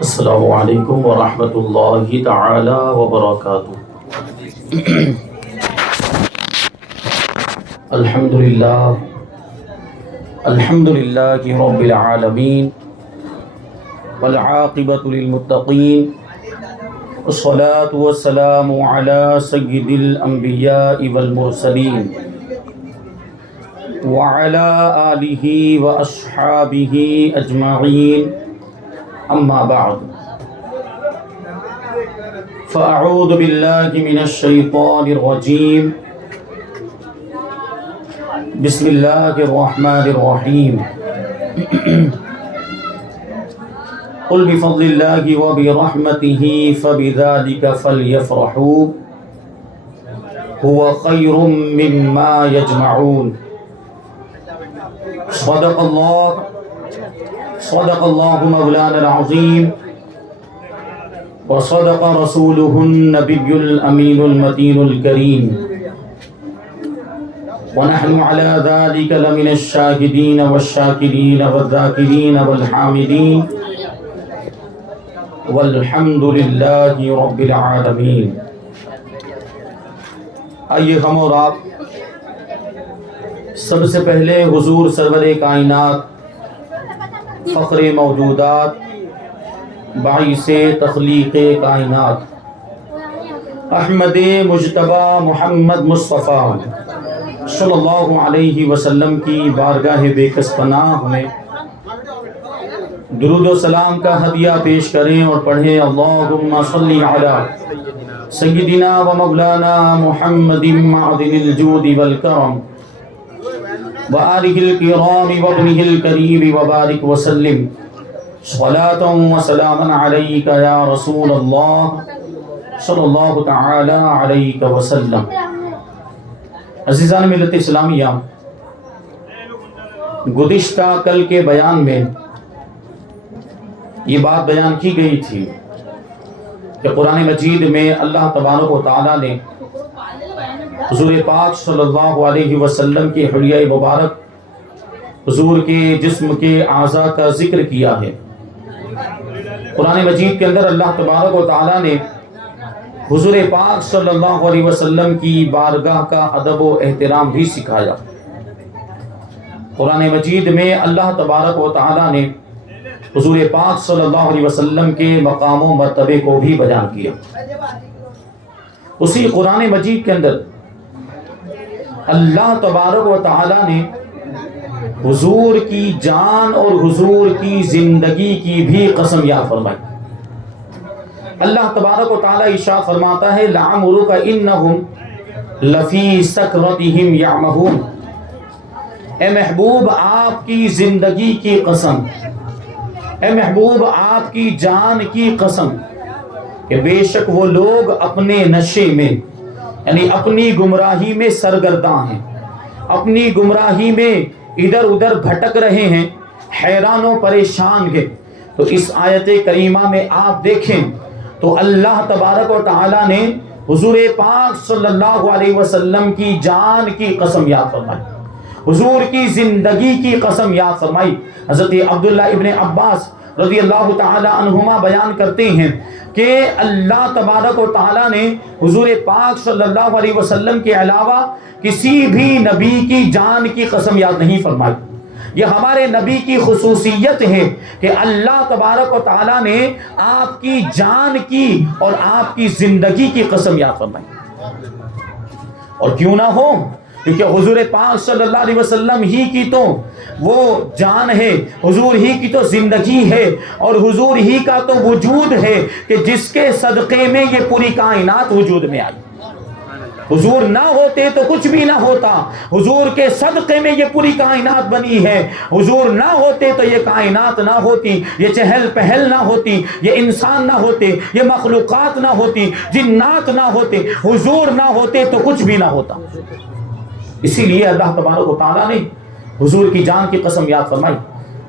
السلام علیکم ورحمۃ اللہ تعالی وبرکاتہ۔ الحمد للہ رب العالمین والعاقبۃ للمتقین والصلاة والسلام علی سید الانبیاء والمرسلین وعلی آلہ واصحابہ اجمعین، اما بعد فاعوذ باللہ من الشیطان الرجیم، بسم اللہ الرحمن الرحیم۔ قل بفضل اللہ وبرحمتہ فبذلک فلیفرحوا هو خیر مما یجمعون۔ صدق اللہ مولانا العظیم وصدق رسولہ النبی الامین المتین الکریم، ونحن على ذلك لمن الشاهدين والشاكرين والذاكرين والحامدين والحمد لله رب العالمین۔ آئیے ہم اور آپ سب سے پہلے حضور سرور کائنات، فخر موجودات، باعث تخلیق کائنات، احمد مجتبی محمد مصطفیٰ صلی اللہ علیہ وسلم کی بارگاہ بے کس پناہ میں درود و سلام کا ہدیہ پیش کریں اور پڑھیں، اللہم صلی علی سیدنا و مولانا محمد معدن الجود والکرم وآلہ الکرام وابنہ الکریم وبارک وسلم صلاۃ و سلاما علیک یا رسول اللہ صلی اللہ تعالی علیہ وسلم۔ عزیزان ملت اسلامیہ، گزشتہ کل کے بیان میں یہ بات بیان کی گئی تھی کہ قرآن مجید میں اللہ تبارک و تعالیٰ نے حضور پاک صلی اللہ علیہ وسلم کے حلیہ مبارک، حضور کے جسم کے اعضاء کا ذکر کیا ہے۔ قرآن مجید کے اندر اللہ تبارک و تعالیٰ نے حضور پاک صلی اللہ علیہ وسلم کی بارگاہ کا ادب و احترام بھی سکھایا۔ قرآن مجید میں اللہ تبارک و تعالیٰ نے حضور پاک صلی اللہ علیہ وسلم کے مقام و مرتبے کو بھی بیان کیا۔ اسی قرآن مجید کے اندر اللہ تبارک و تعالیٰ نے حضور کی جان اور حضور کی زندگی کی بھی قسم یاد فرمائی۔ اللہ تبارک و تعالیٰ ارشاد فرماتا ہے، لعمرک انہم لفی سکرتہم یعمہون۔ اے محبوب، آپ کی زندگی کی قسم، اے محبوب آپ کی جان کی قسم کہ بے شک وہ لوگ اپنے نشے میں، یعنی اپنی گمراہی میں سرگرداں ہیں، اپنی گمراہی میں ادھر ادھر بھٹک رہے ہیں، حیران و پریشان ہیں۔ تو اس آیت کریمہ میں آپ دیکھیں تو اللہ تبارک و تعالیٰ نے حضور پاک صلی اللہ علیہ وسلم کی جان کی قسم یاد فرمائی، حضور کی زندگی کی قسم یاد فرمائی۔ حضرت عبداللہ ابن عباس رضی اللہ تعالی عنہما بیان کرتے ہیں کہ اللہ تبارک و تعالیٰ نے حضور پاک صلی اللہ علیہ وسلم کے علاوہ کسی بھی نبی کی جان کی قسم یاد نہیں فرمائی۔ یہ ہمارے نبی کی خصوصیت ہے کہ اللہ تبارک و تعالیٰ نے آپ کی جان کی اور آپ کی زندگی کی قسم یاد فرمائی۔ اور کیوں نہ ہو، کیونکہ حضور پاک صلی اللہ علیہ وسلم ہی کی تو وہ جان ہے، حضور ہی کی تو زندگی ہے، اور حضور ہی کا تو وجود ہے کہ جس کے صدقے میں یہ پوری کائنات وجود میں آئی۔ حضور نہ ہوتے تو کچھ بھی نہ ہوتا، حضور کے صدقے میں یہ پوری کائنات بنی ہے۔ حضور نہ ہوتے تو یہ کائنات نہ ہوتی، یہ چہل پہل نہ ہوتی، یہ انسان نہ ہوتے، یہ مخلوقات نہ ہوتی، جنات نہ ہوتے، حضور نہ ہوتے تو کچھ بھی نہ ہوتا۔ اسی لیے اللہ تبارک و تعالیٰ نے حضور کی جان کی قسم یاد فرمائی۔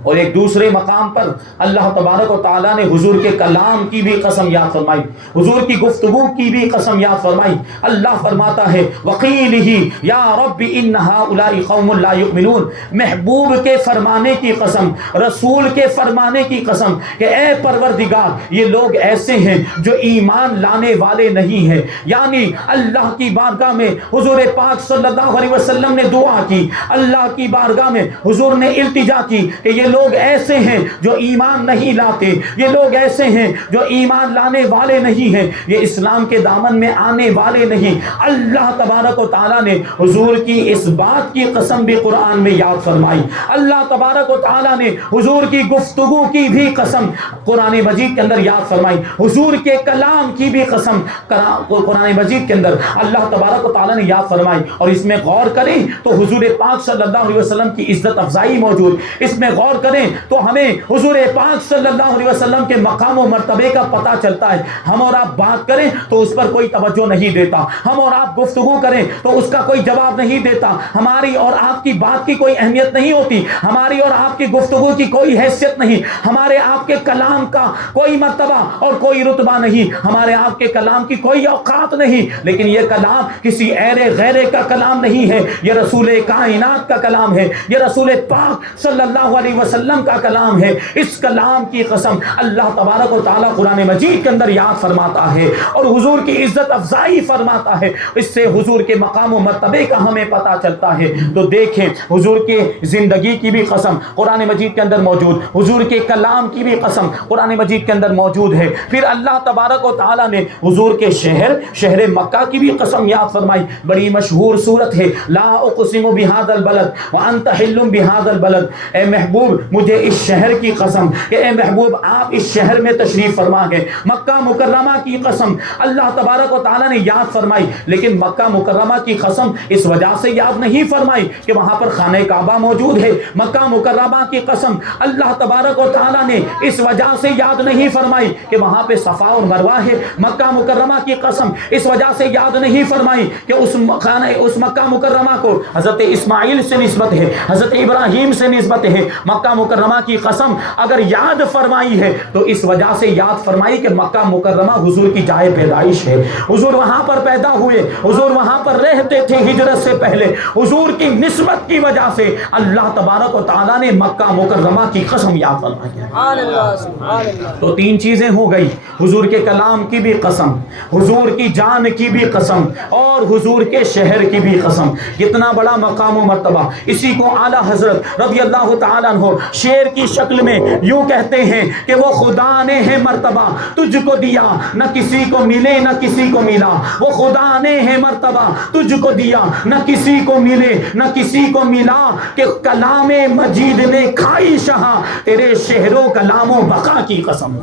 اور ایک دوسرے مقام پر اللہ تبارک و تعالیٰ نے حضور کے کلام کی بھی قسم یاد فرمائی، حضور کی گفتگو کی بھی قسم یاد فرمائی۔ اللہ فرماتا ہے وَقِيلِهِ يَا رَبِّ إِنَّ هَؤُلَاءِ قَوْمٌ لَا يُؤْمِنُونَ، محبوب کے فرمانے کی قسم، رسول کے فرمانے کی قسم کہ اے پروردگار یہ لوگ ایسے ہیں جو ایمان لانے والے نہیں ہیں۔ یعنی اللہ کی بارگاہ میں حضور پاک صلی اللہ علیہ وسلم نے دعا کی، اللہ کی بارگاہ میں حضور نے التجا کی کہ یہ لوگ ایسے ہیں جو ایمان نہیں لاتے، یہ لوگ ایسے ہیں جو ایمان لانے والے نہیں ہیں، یہ اسلام کے دامن میں آنے والے نہیں۔ اللہ تبارک و تعالیٰ نے حضور کی اس بات کی قسم بھی قرآن میں یاد فرمائی۔ اللہ تبارک و تعالیٰ نے حضور کی گفتگو کی بھی قسم قرآن مجید کے اندر یاد فرمائی، حضور کے کلام کی بھی قسم قرآن مجید کے اندر اللہ تبارک و تعالیٰ نے یاد فرمائی۔ اور اس میں غور کریں تو حضور پاک صلی اللہ علیہ وسلم کی عزت افزائی موجود، اس میں غور کریں تو ہمیں حضور پاک صلی اللہ علیہ وسلم کے مقام و مرتبے کا پتہ چلتا ہے۔ ہم اور آپ بات کریں تو اس پر کوئی توجہ نہیں دیتا، ہم اور آپ گفتگو کریں تو اس کا کوئی جواب نہیں دیتا، ہماری اور آپ کی بات کی کوئی اہمیت نہیں ہوتی، ہماری اور آپ کی گفتگو کی کوئی حیثیت نہیں، ہمارے آپ کے کلام کا کوئی مرتبہ اور کوئی رتبہ نہیں، ہمارے آپ کے کلام کی کوئی اوقات نہیں۔ لیکن یہ کلام کسی ایرے غیرے کا کلام نہیں ہے، یہ رسول کائنات کا کلام ہے، یہ رسول پاک صلی اللہ علیہ وسلم کا کلام ہے۔ اس کلام کی قسم اللہ تبارک و تعالیٰ قرآن مجید کے اندر یاد فرماتا ہے اور حضور کی عزت افزائی فرماتا ہے، اس سے حضور کے مقام و مرتبے کا ہمیں پتہ چلتا ہے۔ تو دیکھیں حضور کے زندگی کی بھی قسم قرآن مجید کے اندر موجود، حضور کے کلام کی بھی قسم قرآن مجید کے اندر موجود ہے۔ پھر اللہ تبارک و تعالیٰ نے حضور کے شہر مکہ کی بھی قسم یاد فرمائی، بڑی مشہور صورت ہے لا اقسم بہذا البلد وانت حل بہذا البلد، اے محبوب مجھے اس شہر کی قسم کہ اے محبوب آپ اس شہر میں تشریف فرما گئے، مکہ مکرمہ کی قسم اللہ تبارک و تعالیٰ نے یاد فرمائی۔ لیکن مکہ مکرمہ کی قسم اس وجہ سے یاد نہیں فرمائی کہ وہاں پر خانہ کعبہ موجود ہے، مکہ مکرمہ کی قسم اللہ تبارک و تعالیٰ نے اس وجہ سے یاد نہیں فرمائی کہ وہاں پہ صفا اور مروہ ہے، مکہ مکرمہ کی قسم اس وجہ سے یاد نہیں فرمائی کہ اس مکہ مکرمہ کو حضرت اسماعیل سے نسبت ہے، حضرت ابراہیم سے نسبت ہے۔ مکہ مکرمہ کی قسم اگر یاد فرمائی ہے تو اس وجہ سے یاد فرمائی کہ مکہ مکرمہ حضور کی جائے پیدائش ہے، حضور وہاں پر پیدا ہوئے، حضور وہاں پر رہتے تھے ہجرت سے پہلے، حضور کی نسبت کی وجہ سے اللہ تبارک و تعالیٰ نے مکہ مکرمہ کی قسم یاد فرمائی۔ تو تین چیزیں ہو گئی، حضور کے کلام کی بھی قسم، حضور کی جان کی بھی قسم اور حضور کے شہر کی بھی قسم۔ کتنا بڑا مقام و مرتبہ، اسی کو اعلیٰ حضرت رضی اللہ تعالیٰ عنہ شعر کی شکل میں یوں کہتے ہیں کہ وہ خدا نے ہے مرتبہ تجھ کو دیا، نہ کسی کو ملے نہ کسی کو ملا، وہ خدا نے ہے مرتبہ تجھ کو دیا، نہ کسی کو ملے نہ کسی کو ملا، کہ کلام مجید نے کھائی شہاں تیرے شہر و کلام و بقا کی قسم۔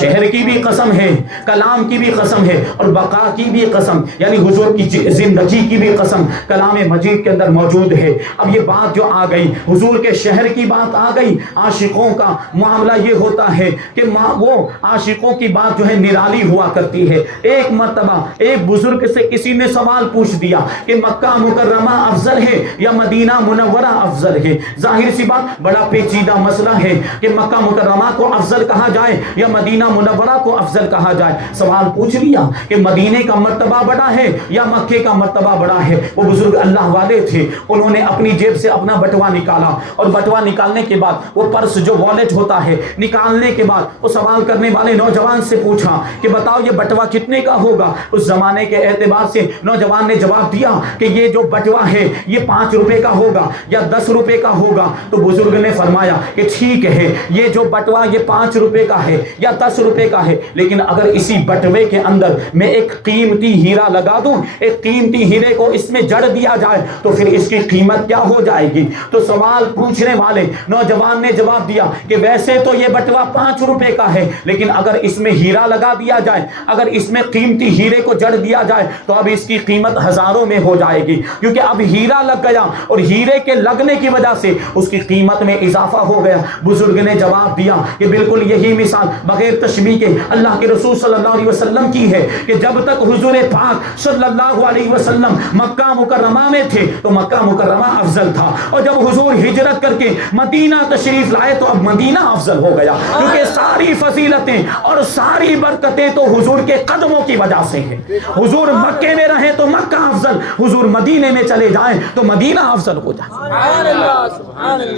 شہر کی بھی قسم ہے، کلام کی بھی قسم ہے اور بقا کی بھی قسم، یعنی حضور کی زندگی کی بھی قسم کلام مجید کے اندر موجود ہے۔ اب یہ بات جو آ گئی، حضور کے شہر کی بات آ گئی، عاشقوں کا معاملہ یہ ہوتا ہے کہ وہ عاشقوں کی بات جو ہے نرالی ہوا کرتی ہے۔ ایک مرتبہ ایک بزرگ سے کسی نے سوال پوچھ دیا کہ مکہ مکرمہ افضل ہے یا مدینہ منورہ افضل ہے۔ ظاہر سی بات بڑا پیچیدہ مسئلہ ہے کہ مکہ مکرمہ کو افضل کہا جائے یا مدینہ منورہ کو افضل کہا جائے۔ سوال پوچھ لیا کہ مدینے کا مرتبہ بڑا ہے یا مکے کا مرتبہ بڑا ہے۔ وہ بزرگ اللہ والے تھے، انہوں نے اپنی جیب سے اپنا بٹوا نکالا اور بٹوا نکالنے کے بعد وہ پرس جو والیٹ ہوتا ہے نکالنے کے بعد وہ سوال کرنے والے نوجوان سے پوچھا کہ بتاؤ یہ بٹوا کتنے کا ہوگا۔ اس زمانے کے اعتبار سے نوجوان نے جواب دیا کہ یہ جو بٹوا ہے یہ 5 روپے کا ہوگا یا 10 روپے کا ہوگا۔ تو بزرگ نے فرمایا کہ ٹھیک ہے، یہ جو بٹوا یہ 5 روپے کا ہے یا 10 روپے کا ہے، لیکن اگر اسی بٹوے کے اندر میں ایک قیمتی ہیرا لگا دوں، ایک قیمتی ہیرے کو اس میں جڑ دیا جائے تو پھر اس کی قیمت کیا ہو جائے گی؟ تو سوال پوچھنے والے نوجوان نے جواب دیا کہ ویسے تو یہ بٹوا 5 روپے کا ہے، لیکن اگر اس میں ہیرا لگا دیا جائے، اگر اس میں قیمتی ہیرے کو جڑ دیا جائے تو اب اس کی قیمت ہزاروں میں ہو جائے گی، کیونکہ اب ہیرا لگ گیا اور ہیرے کے لگنے کی وجہ سے اس کی قیمت میں اضافہ ہو گیا۔ بزرگ نے جواب دیا کہ بالکل یہی مثال بغیر تشبیہ کے اللہ کے رسول صلی اللہ علیہ وسلم کی ہے کہ جب تک حضور پاک صلی اللہ علیہ وسلم مکہ مکرمہ میں تھے تو مکہ مکرمہ افضل تھا، اور جب حضور ہجرت کر کے مدینہ تشریف لائے تو اب مدینہ افضل ہو گیا، کیونکہ ساری فضیلتیں اور ساری برکتیں تو حضور کے قدموں کی وجہ سے ہیں۔ حضور مکے میں رہے تو مکہ افضل، حضور مدینے میں چلے جائیں تو مدینہ افضل ہو جائے۔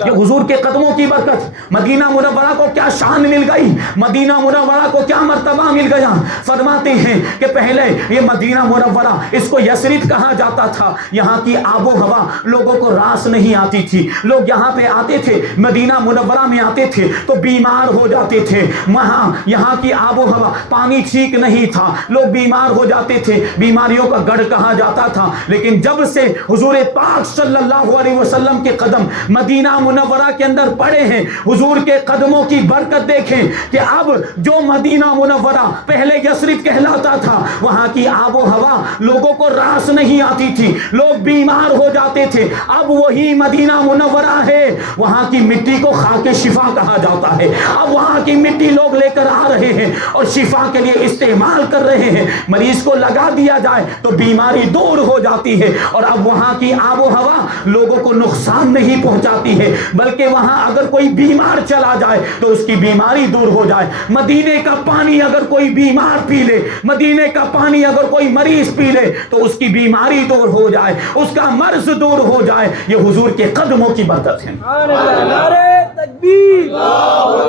یہ حضور کے قدموں کی برکت۔ مدینہ منورہ کو کیا شان مل گئی، مدینہ منورہ کو کیا مرتبہ مل گیا۔ فرماتے ہیں کہ پہلے یہ مدینہ منورہ اس کو یثرب کہا جاتا تھا، یہاں کی آب و ہوا لوگوں کو راس نہیں آتی تھی، لوگ یہاں پہ آتے تھے، مدینہ منورہ میں آتے تھے تو بیمار ہو جاتے تھے، وہاں یہاں کی آب و ہوا پانی ٹھیک نہیں تھا، لوگ بیمار ہو جاتے تھے، بیماریوں کا گڑھ کہا جاتا تھا۔ لیکن جب سے حضور پاک صلی اللہ علیہ وسلم کے قدم مدینہ منورہ کے اندر پڑے ہیں، حضور کے قدموں کی برکت دیکھیں کہ اب جو مدینہ منورہ پہلے یثرب کہلاتا تھا، وہاں کی آب و ہوا لوگوں کو راس نہیں آتی تھی، لوگ بیمار ہو جاتے تھے، اب وہی مدینہ منورہ ہے، وہاں کی مٹی کو خاک شفا کہا جاتا ہے، اب وہاں کی مٹی لوگ لے کر آ رہے ہیں اور شفا کے لیے استعمال کر رہے ہیں، مریض کو لگا دیا جائے تو بیماری دور ہو جاتی ہے، اور اب وہاں کی آب و ہوا لوگوں کو نقصان نہیں پہنچاتی ہے، بلکہ وہاں اگر کوئی بیمار چلا جائے تو اس کی بیماری دور ہو جائے۔ مدینے کا پانی اگر کوئی بیمار پی لے، مدینے کا پانی اگر کوئی مریض پی لے تو اس کی بیماری دور ہو جائے، اس کا مرض دور ہو جائے، یہ حضور کے قدموں کی برکت ہے۔ نعرہ تکبیر،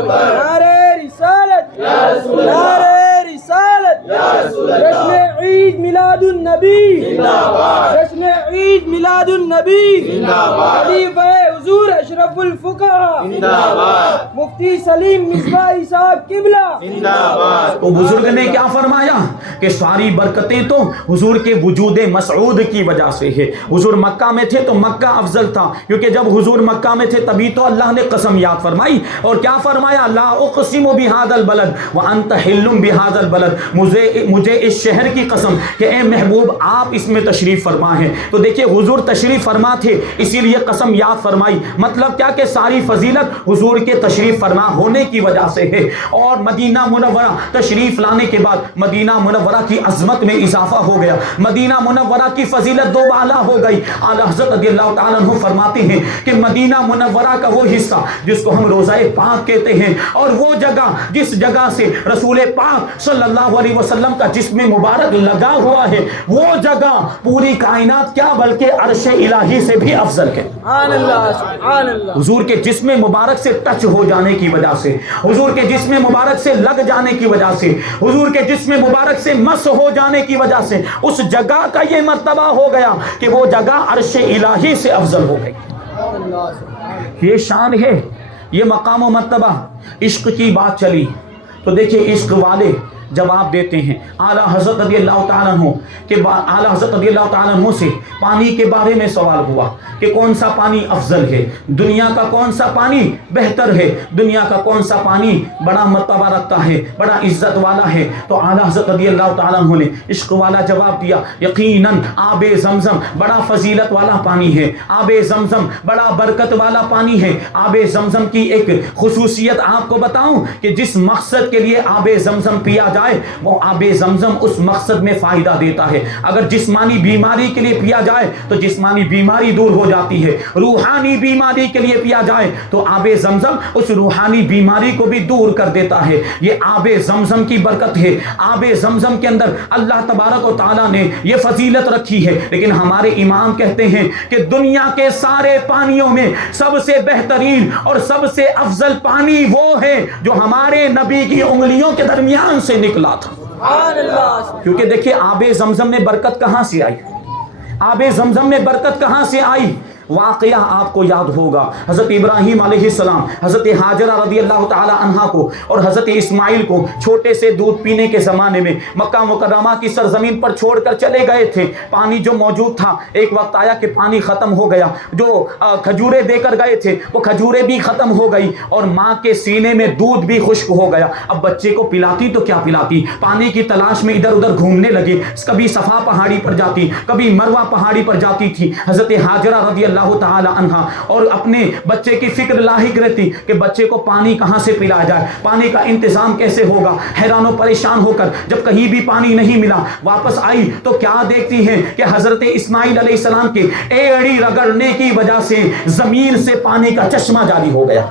نعرہ رسالت، نعرہ رسالت، جشن عید میلاد النبی، جشن عید میلاد النبی، خلیفہ حضور اشرف الفقہا مفتی سلیم مصباحی صاحب قبلہ۔ تو بزرگ نے کیا فرمایا کہ ساری برکتیں تو حضور کے وجود مسعود کی وجہ سے ہے۔ حضور مکہ میں تھے تو مکہ افضل تھا، کیونکہ جب حضور مکہ میں تھے تبھی تو اللہ نے قسم یاد فرمائی، اور کیا فرمایا؟ لا اقسم بہذا البلد وانت حل بہذا البلد، مجھے اس شہر کی قسم کہ اے محبوب آپ اس میں تشریف فرما ہیں۔ تو دیکھیے حضور تشریف فرما تھے اسی لیے قسم یاد فرمائی، مطلب کیا کہ ساری فضیلت حضور کے تشریف فرما ہونے کی وجہ سے ہے۔ اور مدینہ منورہ تشریف لانے کے بعد مدینہ منورہ کی عظمت میں اضافہ ہو گیا، مدینہ منورہ کی فضیلت دو بالا ہو گئی۔ اعلیٰ حضرت رضی اللہ تعالیٰ عنہ فرماتے ہیں کہ مدینہ منورہ کا وہ حصہ جس کو ہم روضہ پاک کہتے ہیں، اور وہ جگہ جس جگہ سے رسول پاک صلی اللہ علیہ وسلم کا جسم مبارک لگا ہوا ہے، وہ جگہ پوری کائنات کیا بلکہ عرش الہی سے بھی افضل ہے۔ سبحان اللہ، سبحان اللہ۔ حضور کے جسم مبارک سے ٹچ ہو جانے کی وجہ سے، حضور کے جسم مبارک سے لگ جانے کی وجہ سے، حضور کے جسم مبارک سے مس ہو جانے کی وجہ سے اس جگہ کا یہ مرتبہ ہو گیا کہ وہ جگہ عرش الہی سے افضل ہو گئی۔ یہ شان ہے، یہ مقام و مرتبہ۔ عشق کی بات چلی تو دیکھیے عشق والے جواب دیتے ہیں۔ اعلیٰ حضرت رضی اللہ تعالیٰ عنہ کہ اعلیٰ حضرت رضی اللہ تعالیٰ عنہ سے پانی کے بارے میں سوال ہوا کہ کون سا پانی افضل ہے، دنیا کا کون سا پانی بہتر ہے، دنیا کا کون سا پانی بڑا مرتبہ رکھتا ہے، بڑا عزت والا ہے۔ تو اعلیٰ حضرت رضی اللہ تعالیٰ عنہ نے عشق والا جواب دیا، یقیناً آب زمزم بڑا فضیلت والا پانی ہے، آب زمزم بڑا برکت والا پانی ہے۔ آب زمزم کی ایک خصوصیت آپ کو بتاؤں کہ جس مقصد کے لیے آب زمزم پیا جائے وہ آب زمزم اس مقصد میں فائدہ دیتا ہے۔ اگر جسمانی بیماری کے لیے پیا جائے تو جسمانی بیماری دور ہو جاتی ہے، روحانی بیماری کے لیے پیا جائے تو آب زمزم اس روحانی بیماری کو بھی دور کر دیتا ہے۔ یہ آب زمزم کی برکت ہے۔ آب زمزم کے اندر اللہ تبارک و تعالیٰ نے یہ فضیلت رکھی ہے، لیکن ہمارے امام کہتے ہیں کہ دنیا کے سارے پانیوں میں سب سے بہترین اور سب سے افضل پانی وہ ہے جو ہمارے نبی کی انگلیوں کے درمیان سے نکلا تھا۔ کیونکہ دیکھیں آب زمزم میں برکت کہاں سے آئی، آب زمزم میں برکت کہاں سے آئی؟ واقعہ آپ کو یاد ہوگا، حضرت ابراہیم علیہ السلام حضرت ہاجرہ رضی اللہ تعالی عنہا کو اور حضرت اسماعیل کو چھوٹے سے دودھ پینے کے زمانے میں مکہ مکرمہ کی سرزمین پر چھوڑ کر چلے گئے تھے۔ پانی جو موجود تھا ایک وقت آیا کہ پانی ختم ہو گیا، جو کھجورے دے کر گئے تھے وہ کھجورے بھی ختم ہو گئی اور ماں کے سینے میں دودھ بھی خشک ہو گیا۔ اب بچے کو پلاتی تو کیا پلاتی، پانی کی تلاش میں ادھر ادھر گھومنے لگے، کبھی صفا پہاڑی پر جاتی، کبھی مروہ پہاڑی پر جاتی تھی۔ حضرت ہاجرہ رضی اللہ اللہ تعالی عنہا اور اپنے بچے کی فکر لاحق رہتی کہ بچے کو پانی کہاں سے پلایا جائے، پانی کا انتظام کیسے ہوگا، حیران و پریشان ہو کر جب کہیں بھی پانی نہیں ملا واپس آئی تو کیا دیکھتی ہیں کہ حضرت اسماعیل علیہ السلام کے ایڑی رگڑنے کی وجہ سے زمین سے پانی کا چشمہ جاری ہو گیا۔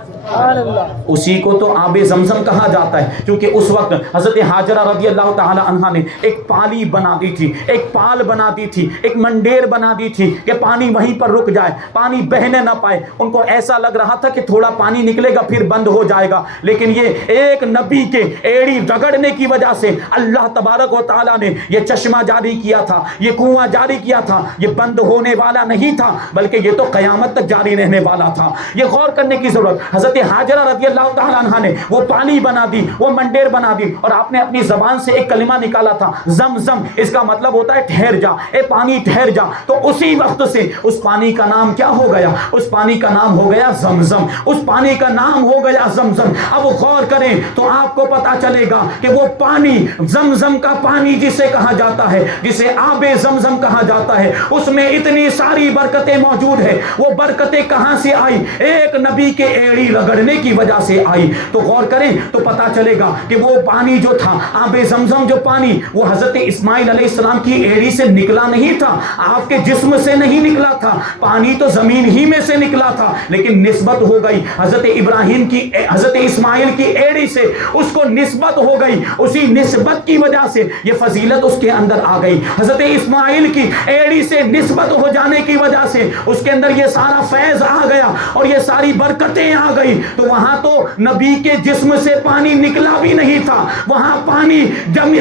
اسی کو تو آب زمزم کہا جاتا ہے، کیونکہ اس وقت حضرت حاجرہ رضی اللہ تعالی عنہا نے ایک پالی بنا دی تھی، ایک پال بنا دی تھی، ایک منڈیر بنا دی تھی کہ پانی وہیں پر رک جائے، پانی بہنے نہ پائے۔ ان کو ایسا لگ رہا تھا کہ تھوڑا پانی نکلے گا پھر بند ہو جائے گا، لیکن یہ ایک نبی کے ایڑی رگڑنے کی وجہ سے اللہ تبارک و تعالیٰ نے یہ چشمہ جاری کیا تھا، یہ کنواں جاری کیا تھا۔ یہ بند ہونے والا نہیں تھا بلکہ یہ تو قیامت تک جاری رہنے والا تھا۔ یہ غور کرنے کی ضرورت۔ حضرت حاجرہ رضی اللہ تعالیٰ عنہ نے وہ پانی بنا دی، وہ منڈیر بنا دی، اور آپ نے اپنی زبان سے ایک کلمہ نکالا تھا زمزم، اس کا مطلب ہوتا ہے ٹھہر جا، اے پانی ٹھہر جا۔ تو اسی وقت سے اس پانی کا نام کیا ہو گیا؟ اس پانی کا نام ہو گیا زمزم، اس پانی کا نام ہو گیا زمزم۔ اب غور کریں تو آپ کو پتا چلے گا کہ وہ پانی زمزم کا پانی جسے کہا جاتا ہے، جسے آب زمزم کہا جاتا ہے، اس میں اتنی ساری برکتیں موجود ہیں۔ وہ برکتیں کہاں سے آئی؟ ایک نبی کے ایڑی رگڑنے کی وجہ سے آئی۔ تو غور کریں تو پتا چلے گا کہ وہ پانی جو تھا، آب زمزم جو پانی، وہ حضرت اسماعیل علیہ السلام کی ایڑی سے نکلا نہیں تھا، آپ کے جسم سے نہیں نکلا تھا، پانی تو زمین ہی میں سے نکلا تھا، لیکن نسبت ہو گئی حضرت ابراہیم کی، حضرت اسماعیل کی ایڑی سے اس کو نسبت ہو گئی۔ اسی نسبت کی وجہ سے یہ فضیلت اس کے اندر آ گئی۔ حضرت اسماعیل کی ایڑی سے نسبت ہو جانے کی وجہ سے اس کے اندر یہ سارا فیض آ گیا اور یہ ساری برکتیں آ گئی۔ تو وہاں تو نبی کے جسم سے پانی نکلا بھی نہیں تھا، وہاں پانی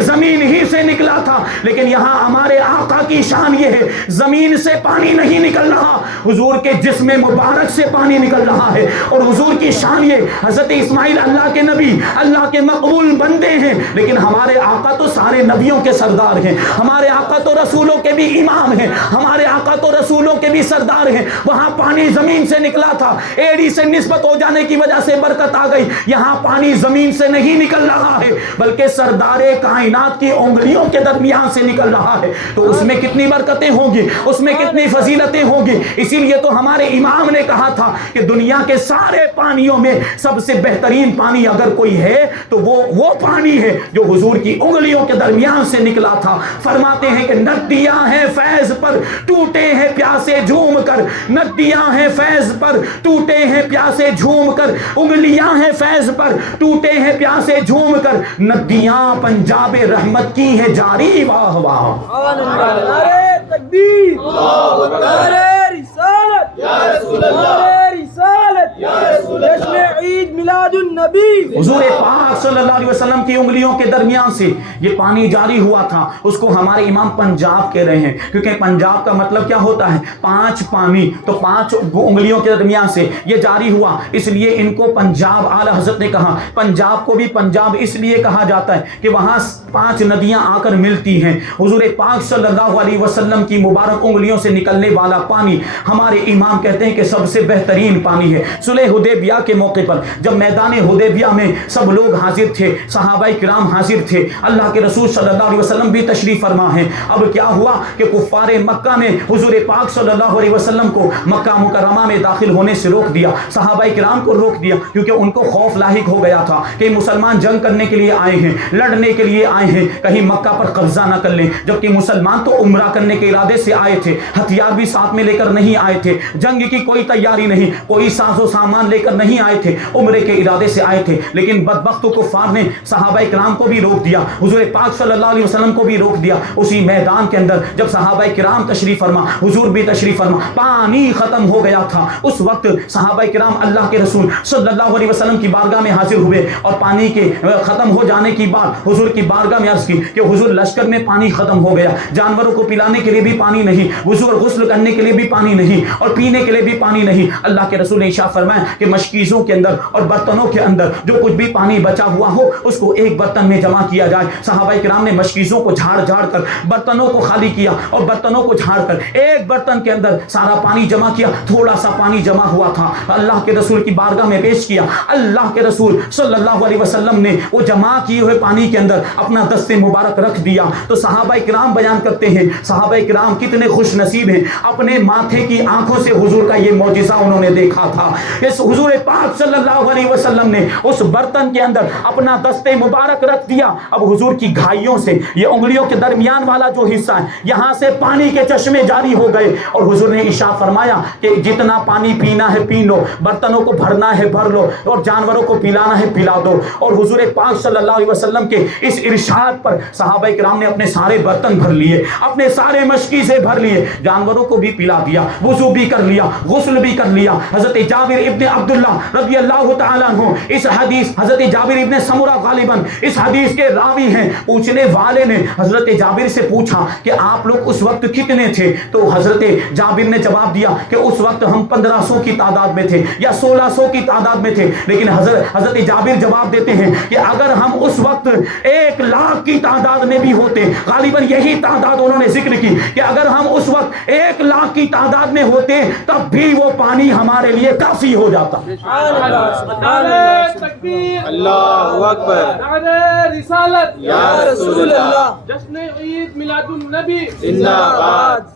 زمین ہی سے نکلا تھا، لیکن یہاں ہمارے آقا کی شان یہ ہے زمین سے پانی نہیں نکل رہا، حضور کے جسم مبارک سے پانی نکل رہا ہے۔ اور حضور کی شان یہ، حضرت اسماعیل اللہ کے نبی، اللہ کے مقبول بندے ہیں، لیکن ہمارے آقا تو سارے نبیوں کے سردار ہیں، ہمارے آقا تو رسولوں کے بھی امام ہیں، ہمارے آقا تو رسولوں کے بھی سردار ہیں۔ وہاں پانی زمین سے نکلا تھا، ایڑی سے نسبت ہو جانے کی وجہ سے برکت آ گئی۔ یہاں پانی زمین سے نہیں نکل رہا ہے بلکہ سردار کائنات کی انگلیوں کے درمیان سے نکل رہا ہے۔ تو اس میں کتنی برکتیں ہوں گی، اس میں کتنی فضیلتیں ہوں گی۔ اسی لیے تو ہمارے امام نے کہا تھا کہ دنیا کے سارے پانیوں میں سب سے بہترین پانی اگر کوئی ہے تو وہ پانی ہے جو حضور کی انگلیوں کے درمیان سے نکلا تھا۔ فرماتے ہیں کہ ندیاں ہیں فیض پر ٹوٹے ہیں پیاسے جھوم کر، ندیاں ہیں فیض پر ٹوٹے ہیں پیاسے جھوم کر، انگلیاں ہیں فیض پر ٹوٹے ہیں پیاسے جھوم کر، ندیاں پنجاب رحمت کی ہے جاری، واہ واہ۔ نعرے تکبیر، نعرے رسالت، نعرے رسالت، جشن عید میلاد النبی۔ حضور پاک صلی اللہ علیہ وسلم کی انگلیوں کے درمیان سے یہ پانی جاری ہوا تھا۔ اس کو ہمارے امام پنجاب کہہ رہے ہیں، کیونکہ پنجاب کا مطلب کیا ہوتا ہے؟ پانچ پانی، تو پانچ انگلیوں کے درمیان سے یہ جاری ہوا، اس لیے ان کو پنجاب، اعلی حضرت نے کہا پنجاب کو بھی پنجاب اس لیے کہا جاتا ہے کہ وہاں پانچ ندیاں آ کر ملتی ہیں۔ حضور پاک صلی اللہ علیہ وسلم کی مبارک انگلیوں سے نکلنے والا پانی ہمارے امام کہتے ہیں کہ سب سے بہترین پانی ہے۔ صلح حدیبیہ کے موقع پر جب میدان حدیبیہ میں سب لوگ حاضر تھے، صحابہ کرام حاضر تھے، اللہ کے رسول صلی اللہ علیہ وسلم بھی تشریف فرما ہیں۔ اب کیا ہوا کہ کفار مکہ نے حضور پاک صلی اللہ علیہ وسلم کو مکہ مکرمہ میں داخل ہونے سے روک دیا، صحابہ کرام کو روک دیا، کیونکہ ان کو خوف لاحق ہو گیا تھا کہ مسلمان جنگ کرنے کے لیے آئے ہیں، لڑنے کے لیے آئے ہیں، کہیں مکہ پر قبضہ نہ کر لیں، جبکہ مسلمان تو عمرہ کرنے کے ارادے سے آئے تھے، ہتھیار بھی ساتھ میں لے کر نہیں آئے تھے، جنگ کی کوئی تیاری نہیں، کوئی ساز و سامان لے کر نہیں آئے تھے، عمرے کے ارادے سے آئے تھے، لیکن بدبخت کفار نے صحابہ کرام کو بھی روک دیا، حضور پاک صلی اللہ علیہ وسلم کو بھی روک دیا۔ اسی میدان کے اندر جب صحابہ کرام تشریف فرما، حضور بھی تشریف فرما، پانی ختم ہو گیا تھا۔ اس وقت صحابہ کرام اللہ کے رسول صلی اللہ علیہ وسلم کی بارگاہ میں حاضر ہوئے اور پانی کے ختم ہو جانے کی بات حضور کی بارگاہ میں عرض کی کہ حضور لشکر میں پانی ختم ہو گیا، جانوروں کو پلانے کے لیے بھی پانی نہیں، حضور غسل کرنے کے لیے بھی پانی نہیں، اور پینے کے لیے بھی پانی نہیں۔ اللہ کے رسول نے ارشاد فرمایا کہ مشکیزوں کے اندر اور برتنوں کے اندر جو کچھ بھی پانی بچا ہوا ہو اس کو ایک برتن میں جمع کیا جائے۔ صحابہ کرام نے مشکیزوں کو جھاڑ جھاڑ کر برتنوں کو خالی کیا اور برتنوں کو جھاڑ کر ایک برتن کے اندر سارا پانی جمع کیا۔ تھوڑا سا پانی جمع ہوا تھا، اللہ کے رسول کی بارگاہ میں پیش کیا۔ اللہ کے رسول صلی اللہ علیہ وسلم نے وہ جمع کیے ہوئے پانی کے اندر اپنا دست مبارک رکھ دیا۔ تو صحابہ کرام بیان کرتے ہیں صحابہ کرام کتنے خوش نصیب ہیں، اپنے ماتھے کی آنکھوں سے حضور کا یہ معجزہ انہوں نے دیکھا تھا۔ اس حضور پاک صلی اللہ علیہ وسلم نے اس برتن کے اندر اپنا دست مبارک رکھ دیا۔ اب حضور کی گھائیوں سے یہ انگلیوں کے درمیان والا جو حصہ ہے یہاں سے پانی کے چشمے جاری ہو گئے اور حضور نے ارشاد فرمایا کہ جتنا پانی پینا ہے پی لو، برتنوں کو بھرنا ہے بھر لو اور جانوروں کو پلانا ہے پلا دو۔ اور حضور پاک صلی اللہ علیہ وسلم کے اس ارشاد پر صحابہ کرام نے اپنے سارے برتن بھر لیے، اپنے سارے مشکیزیں بھر لیے، جانوروں کو بھی پلا دیا، وضو بھی کر لیا، غسل بھی کر لیا۔ حضرت جابر ابن عبداللہ رضی اللہ تعالیٰ عنہ اس حدیث، حضرت جابر ابن سمرہ غالباً اس حدیث کے راوی ہیں، پوچھنے والے نے حضرت جابر سے پوچھا کہ آپ لوگ اس وقت کتنے تھے؟ تو حضرت جابر نے جواب دیا کہ اس وقت ہم 1500 کی تعداد میں تھے یا 1600 کی تعداد میں تھے۔ لیکن حضرت جابر جواب دیتے ہیں کہ اگر ہم اس وقت 1,00,000 کی تعداد میں بھی ہوتے، غالباً یہی تعداد انہوں نے ذکر کی کہ اگر ہم اس وقت 1,00,000 کی تعداد میں ہوتے تب بھی وہ پانی ہمارے لیے کافی ہو جاتا۔ اللہ اکبر، نعرہ رسالت یا رسول اللہ، جشن عید میلاد النبی زندہ باد۔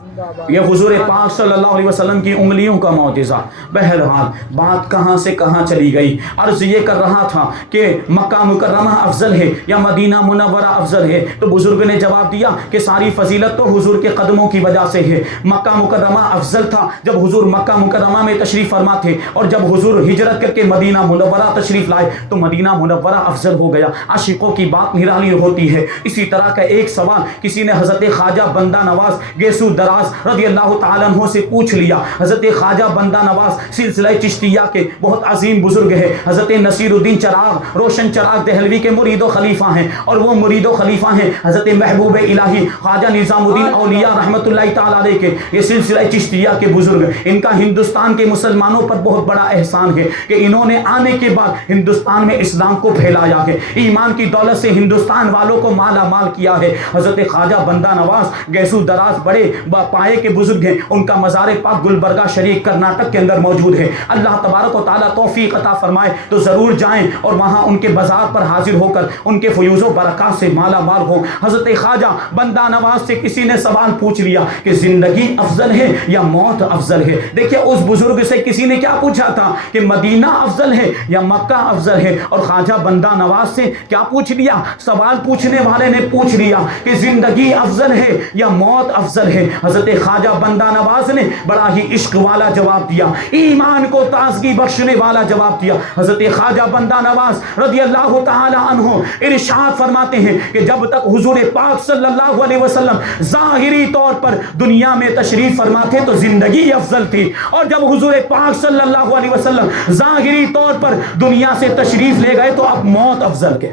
یہ حضور پاک صلی اللہ علیہ وسلم کی انگلیوں کا معجزہ۔ بہرحال بات کہاں سے کہاں چلی گئی، عرض یہ کر رہا تھا کہ مکہ مکرمہ افضل ہے یا مدینہ منورہ افضل ہے؟ تو بزرگ نے جواب دیا کہ ساری فضیلت تو حضور کے قدموں کی وجہ سے ہے۔ مکہ مکرمہ افضل تھا جب حضور مکہ مکرمہ میں تشریف فرما تھے، اور جب حضور ہجرت کر کے مدینہ منورہ تشریف لائے تو مدینہ منورہ افضل ہو گیا۔ عاشقوں کی بات نرالی ہوتی ہے۔ اسی طرح کا ایک سوال کسی نے حضرت خواجہ بندہ نواز گیسو دراز رضی اللہ تعالیٰ عنہ سے پوچھ لیا۔ حضرت خواجہ بندہ نواز سلسلہ چشتیہ کے بہت عظیم بزرگ ہے۔ حضرت نصیر الدین چراغ روشن چراغ دہلوی کے مرید و خلیفہ ہیں، اور وہ مرید و خلیفہ ہیں حضرت محبوب الہی خواجہ نظام الدین اولیاء رحمۃ اللہ تعالیٰ علیہ کے۔ یہ سلسلہ چشتیہ کے بزرگ، ان کا ہندوستان کے مسلمانوں پر بہت بڑا احسان ہے کہ انہوں نے آنے کے بعد ہندوستان میں اسلام کو پھیلایا ہے، ایمان کی دولت سے ہندوستان والوں کو مالا مال کیا ہے۔ حضرت خواجہ بندہ نواز گیسو دراز بڑے پائے کے بزرگ ہیں، ان کا مزار پاک گلبرگہ شریف کرناٹک کے اندر موجود ہے۔ اللہ تبارک و تعالیٰ توفیق عطا فرمائے تو ضرور جائیں اور وہاں ان کے بازار پر حاضر ہو کر ان کے فیوز و برکات سے مالا مال ہو۔ حضرت خواجہ بندہ نواز سے کسی نے سوال پوچھ لیا کہ زندگی افضل ہے یا موت افضل ہے؟ دیکھیے اس بزرگ سے کسی نے کیا پوچھا تھا کہ مدینہ افضل ہے یا مکہ افضل ہے، اور خواجہ بندہ نواز سے کیا پوچھ لیا؟ سوال پوچھنے والے نے پوچھ لیا کہ زندگی افضل ہے یا موت افضل ہے؟ حضرت خواجہ بندہ نواز نے بڑا ہی عشق والا جواب دیا، ایمان کو تازگی بخشنے والا جواب دیا۔ حضرت خواجہ بندہ نواز رضی اللہ تعالی عنہ ارشاد فرماتے ہیں کہ جب تک حضور پاک صلی اللہ علیہ وسلم ظاہری طور پر دنیا میں تشریف فرما تھے تو زندگی افضل تھی، اور جب حضور پاک صلی اللہ علیہ وسلم ظاہری طور پر دنیا سے تشریف لے گئے تو اب موت افضل کے۔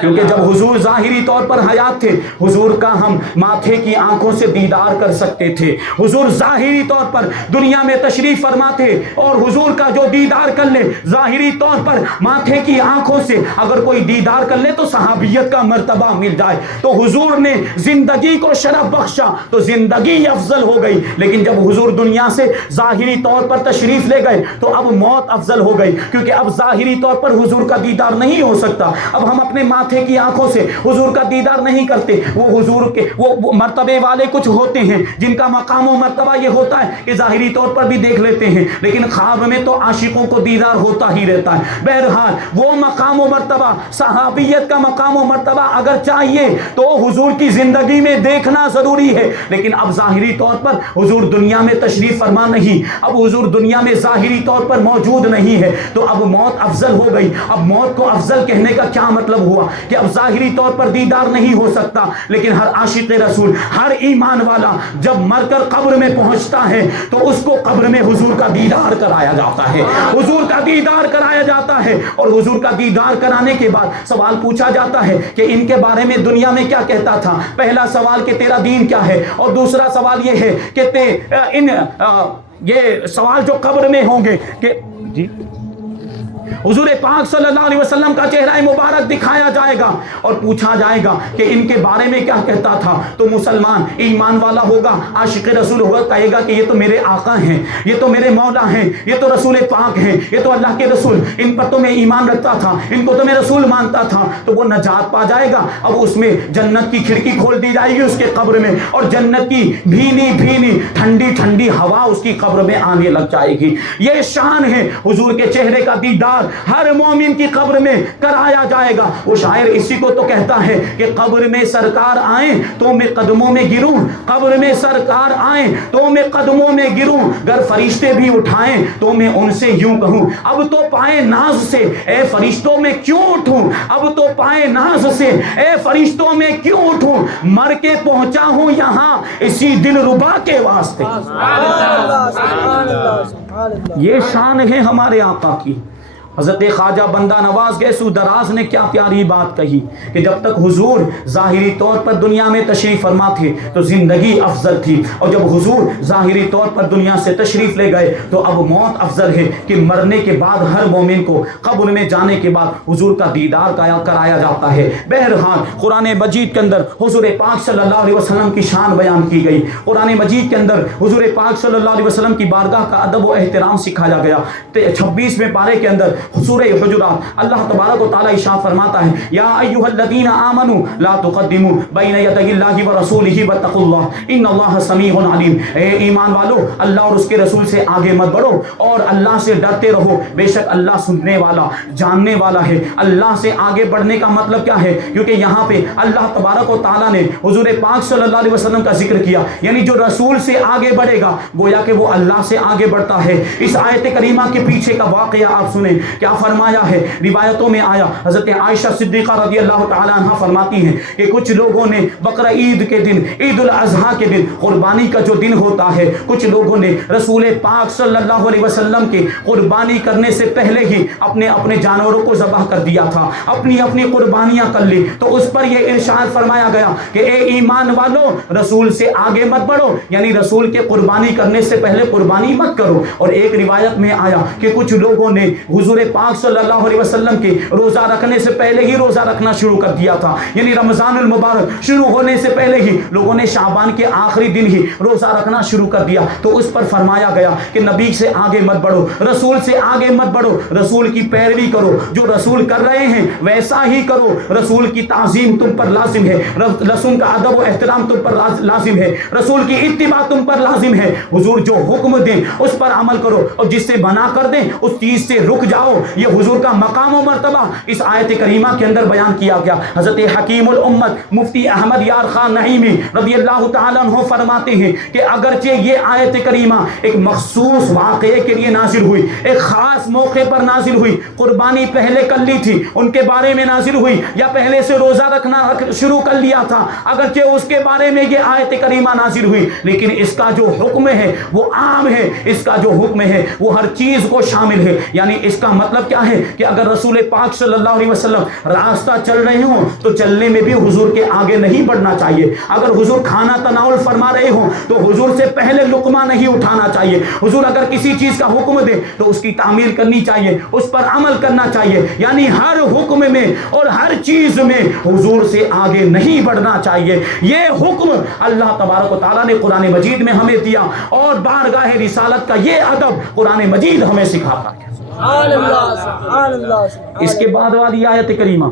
کیونکہ جب حضور ظاہری طور پر حیات تھے حضور کا ہم ماتھے کی آنکھوں سے دیدار کر سکتے تھے، حضور ظاہری طور پر دنیا میں تشریف فرما تھے، اور حضور کا جو دیدار کر لے ظاہری طور پر ماتھے کی آنکھوں سے اگر کوئی دیدار کر لے تو صحابیت کا مرتبہ مل جائے۔ تو حضور نے زندگی کو شرف بخشا تو زندگی افضل ہو گئی، لیکن جب حضور دنیا سے ظاہری طور پر تشریف لے گئے تو اب موت افضل ہو گئی، کیونکہ اب ظاہری طور پر حضور کا دیدار نہیں ہو سکتا۔ اب ہم اپنے ماتھے کی آنکھوں سے حضور کا دیدار نہیں کرتے۔ وہ حضور کے وہ مرتبے والے کچھ ہوتے ہیں جن کا مقام و مرتبہ یہ ہوتا ہے کہ ظاہری طور پر بھی دیکھ لیتے ہیں، لیکن خواب میں تو عاشقوں کو دیدار ہوتا ہی رہتا ہے۔ بہرحال وہ مقام و مرتبہ صحابیت کا مقام و مرتبہ اگر چاہیے تو حضور کی زندگی میں دیکھنا ضروری ہے، لیکن اب ظاہری طور پر حضور دنیا میں تشریف فرما نہیں، اب حضور دنیا میں ظاہری طور پر موجود نہیں ہے، تو اب موت افضل ہو گئی۔ اب موت کو افضل کہنے کا کیا مطلب ہوا کہ اب ظاہری طور پر دیدار نہیں ہو سکتا، لیکن ہر عاشق رسول، ہر ایمان والا جب مر کر قبر میں پہنچتا ہے تو اس کو قبر میں حضور کا دیدار کرایا جاتا ہے، حضور کا دیدار کرایا جاتا ہے، اور حضور کا دیدار کرانے کے بعد سوال پوچھا جاتا ہے کہ ان کے بارے میں دنیا میں کیا کہتا تھا۔ پہلا سوال کہ تیرا دین کیا ہے، اور دوسرا سوال یہ ہے کہ یہ سوال جو قبر میں ہوں گے کہ جی حضور پاک صلی اللہ علیہ وسلم کا چہرہ مبارک دکھایا جائے گا اور پوچھا جائے گا کہ ان کے بارے میں کیا کہتا تھا. تو مسلمان ایمان والا ہوگا, عاشق رسول ہوگا, کہے گا کہ یہ تو میرے آقا ہیں, یہ تو میرے مولا ہیں, یہ تو رسول پاک ہیں, یہ تو اللہ کے رسول, ان پر تو میں ایمان رکھتا تھا, ان کو تو میں رسول مانتا تھا. تو وہ نجات پا جائے گا. اب اس میں جنت کی کھڑکی کھول دی جائے گی اس کے قبر میں, اور جنت کی بھینی بھینی ٹھنڈی ٹھنڈی ہوا اس کی قبر میں آنے لگ جائے گی. یہ شان ہے حضور کے چہرے کا دیدار ہر مومن کی قبر میں کرایا جائے گا. وہ شاعر اسی کو تو کہتا ہے کہ قبر میں سرکار آئیں تو میں قدموں میں گروں, قبر میں سرکار آئیں تو میں قدموں میں گروں, گر فرشتے بھی اٹھائیں تو میں ان سے یوں کہوں اب تو پائے ناز سے اے فرشتوں میں کیوں اٹھوں, اب تو پائے ناز سے اے فرشتوں میں کیوں اٹھوں, مر کے پہنچا ہوں یہاں اسی دل ربا کے واسطے. یہ شان ہے ہمارے آقا کی. حضرت خواجہ بندہ نواز گیسو دراز نے کیا پیاری بات کہی کہ جب تک حضور ظاہری طور پر دنیا میں تشریف فرما تھے تو زندگی افضل تھی, اور جب حضور ظاہری طور پر دنیا سے تشریف لے گئے تو اب موت افضل ہے کہ مرنے کے بعد ہر مومن کو قبر میں جانے کے بعد حضور کا دیدار کرایا جاتا ہے. بہرحال قرآن مجید کے اندر حضور پاک صلی اللہ علیہ وسلم کی شان بیان کی گئی. قرآن مجید کے اندر حضور پاک صلی اللہ علیہ وسلم کی بارگاہ کا ادب و احترام سکھایا گیا. 26ویں پارے کے اندر سورہ حجرات اللہ تبارک و تعالی ارشاد فرماتا ہے یا ایھا الذین آمنوا لا تقدموا بین یدی اللہ ورسولہ واتقوا اللہ ان اللہ سمیع علیم. اے ایمان والو, اللہ اور اس کے رسول سے آگے مت بڑھو اور اللہ سے ڈرتے رہو, بے شک اللہ سننے والا جاننے والا ہے. اللہ سے آگے بڑھنے کا مطلب کیا ہے, کیونکہ یہاں پہ اللہ تبارک و تعالی نے حضور پاک صلی اللہ علیہ وسلم کا ذکر کیا, یعنی جو رسول سے آگے بڑھے گا گویا کہ وہ اللہ سے آگے بڑھتا ہے. اس آیت کریمہ کے پیچھے کا واقعہ آپ سنیں کیا فرمایا ہے. روایتوں میں آیا حضرت عائشہ صدیقہ رضی اللہ تعالی عنہ فرماتی ہیں کہ کچھ لوگوں نے بقرہ عید کے دن, عید الاضحیٰ کے دن, قربانی کا جو دن ہوتا ہے, کچھ لوگوں نے رسول پاک صلی اللہ علیہ وسلم کے قربانی کرنے سے پہلے ہی اپنے اپنے جانوروں کو ذبح کر دیا تھا, اپنی اپنی قربانیاں کر لی. تو اس پر یہ ارشاد فرمایا گیا کہ اے ایمان والو, رسول سے آگے مت بڑھو, یعنی رسول کے قربانی کرنے سے پہلے قربانی مت کرو. اور ایک روایت میں آیا کہ کچھ لوگوں نے حضور پاک صلی اللہ علیہ وسلم کے روزہ رکھنے سے پہلے ہی روزہ رکھنا شروع کر دیا تھا, یعنی رمضان المبارک شروع ہونے سے پہلے ہی لوگوں نے شعبان کے آخری دن ہی روزہ رکھنا شروع کر دیا. تو اس پر فرمایا گیا کہ نبی سے آگے مت بڑھو, رسول سے آگے مت بڑھو, رسول کی پیروی کرو, جو رسول کر رہے ہیں ویسا ہی کرو. رسول کی تعظیم تم پر لازم ہے, رسول کا ادب و احترام تم پر لازم ہے, رسول کی اتباع تم پر لازم ہے. حضور جو حکم دیں اس پر عمل کرو, اور جس سے منع کر دیں اس چیز سے رک جاؤ. یہ حضور کا مقام و مرتبہ اس آیت کریمہ کے اندر بیان کیا گیا. حضرت حکیم الامت مفتی احمد یار خان نعیمی رضی اللہ تعالی عنہ فرماتے ہیں کہ اگرچہ یہ آیت کریمہ ایک مخصوص واقعے کے لیے نازل ہوئی, ایک خاص موقع پر نازل ہوئی, قربانی پہلے کر لی تھی ان کے بارے میں نازل ہوئی, یا پہلے سے روزہ رکھنا شروع کر لیا تھا, اگرچہ اس کے بارے میں یہ آیت کریمہ نازل ہوئی, لیکن اس کا جو حکم ہے وہ عام ہے, اس کا جو حکم ہے وہ ہر چیز کو شامل ہے. یعنی اس کا مطلب کیا ہے کہ اگر رسول پاک صلی اللہ علیہ وسلم راستہ چل رہے ہوں تو چلنے میں بھی حضور کے آگے نہیں بڑھنا چاہیے. اگر حضور کھانا تناول فرما رہے ہوں تو حضور سے پہلے لقمہ نہیں اٹھانا چاہیے. حضور اگر کسی چیز کا حکم دے تو اس کی تعمیل کرنی چاہیے, اس پر عمل کرنا چاہیے. یعنی ہر حکم میں اور ہر چیز میں حضور سے آگے نہیں بڑھنا چاہیے. یہ حکم اللہ تبارک و تعالیٰ نے قرآن مجید میں ہمیں دیا, اور بارگاہ رسالت کا یہ ادب قرآن مجید ہمیں سکھاتا ہے. اس کے بعد والی آیت کریمہ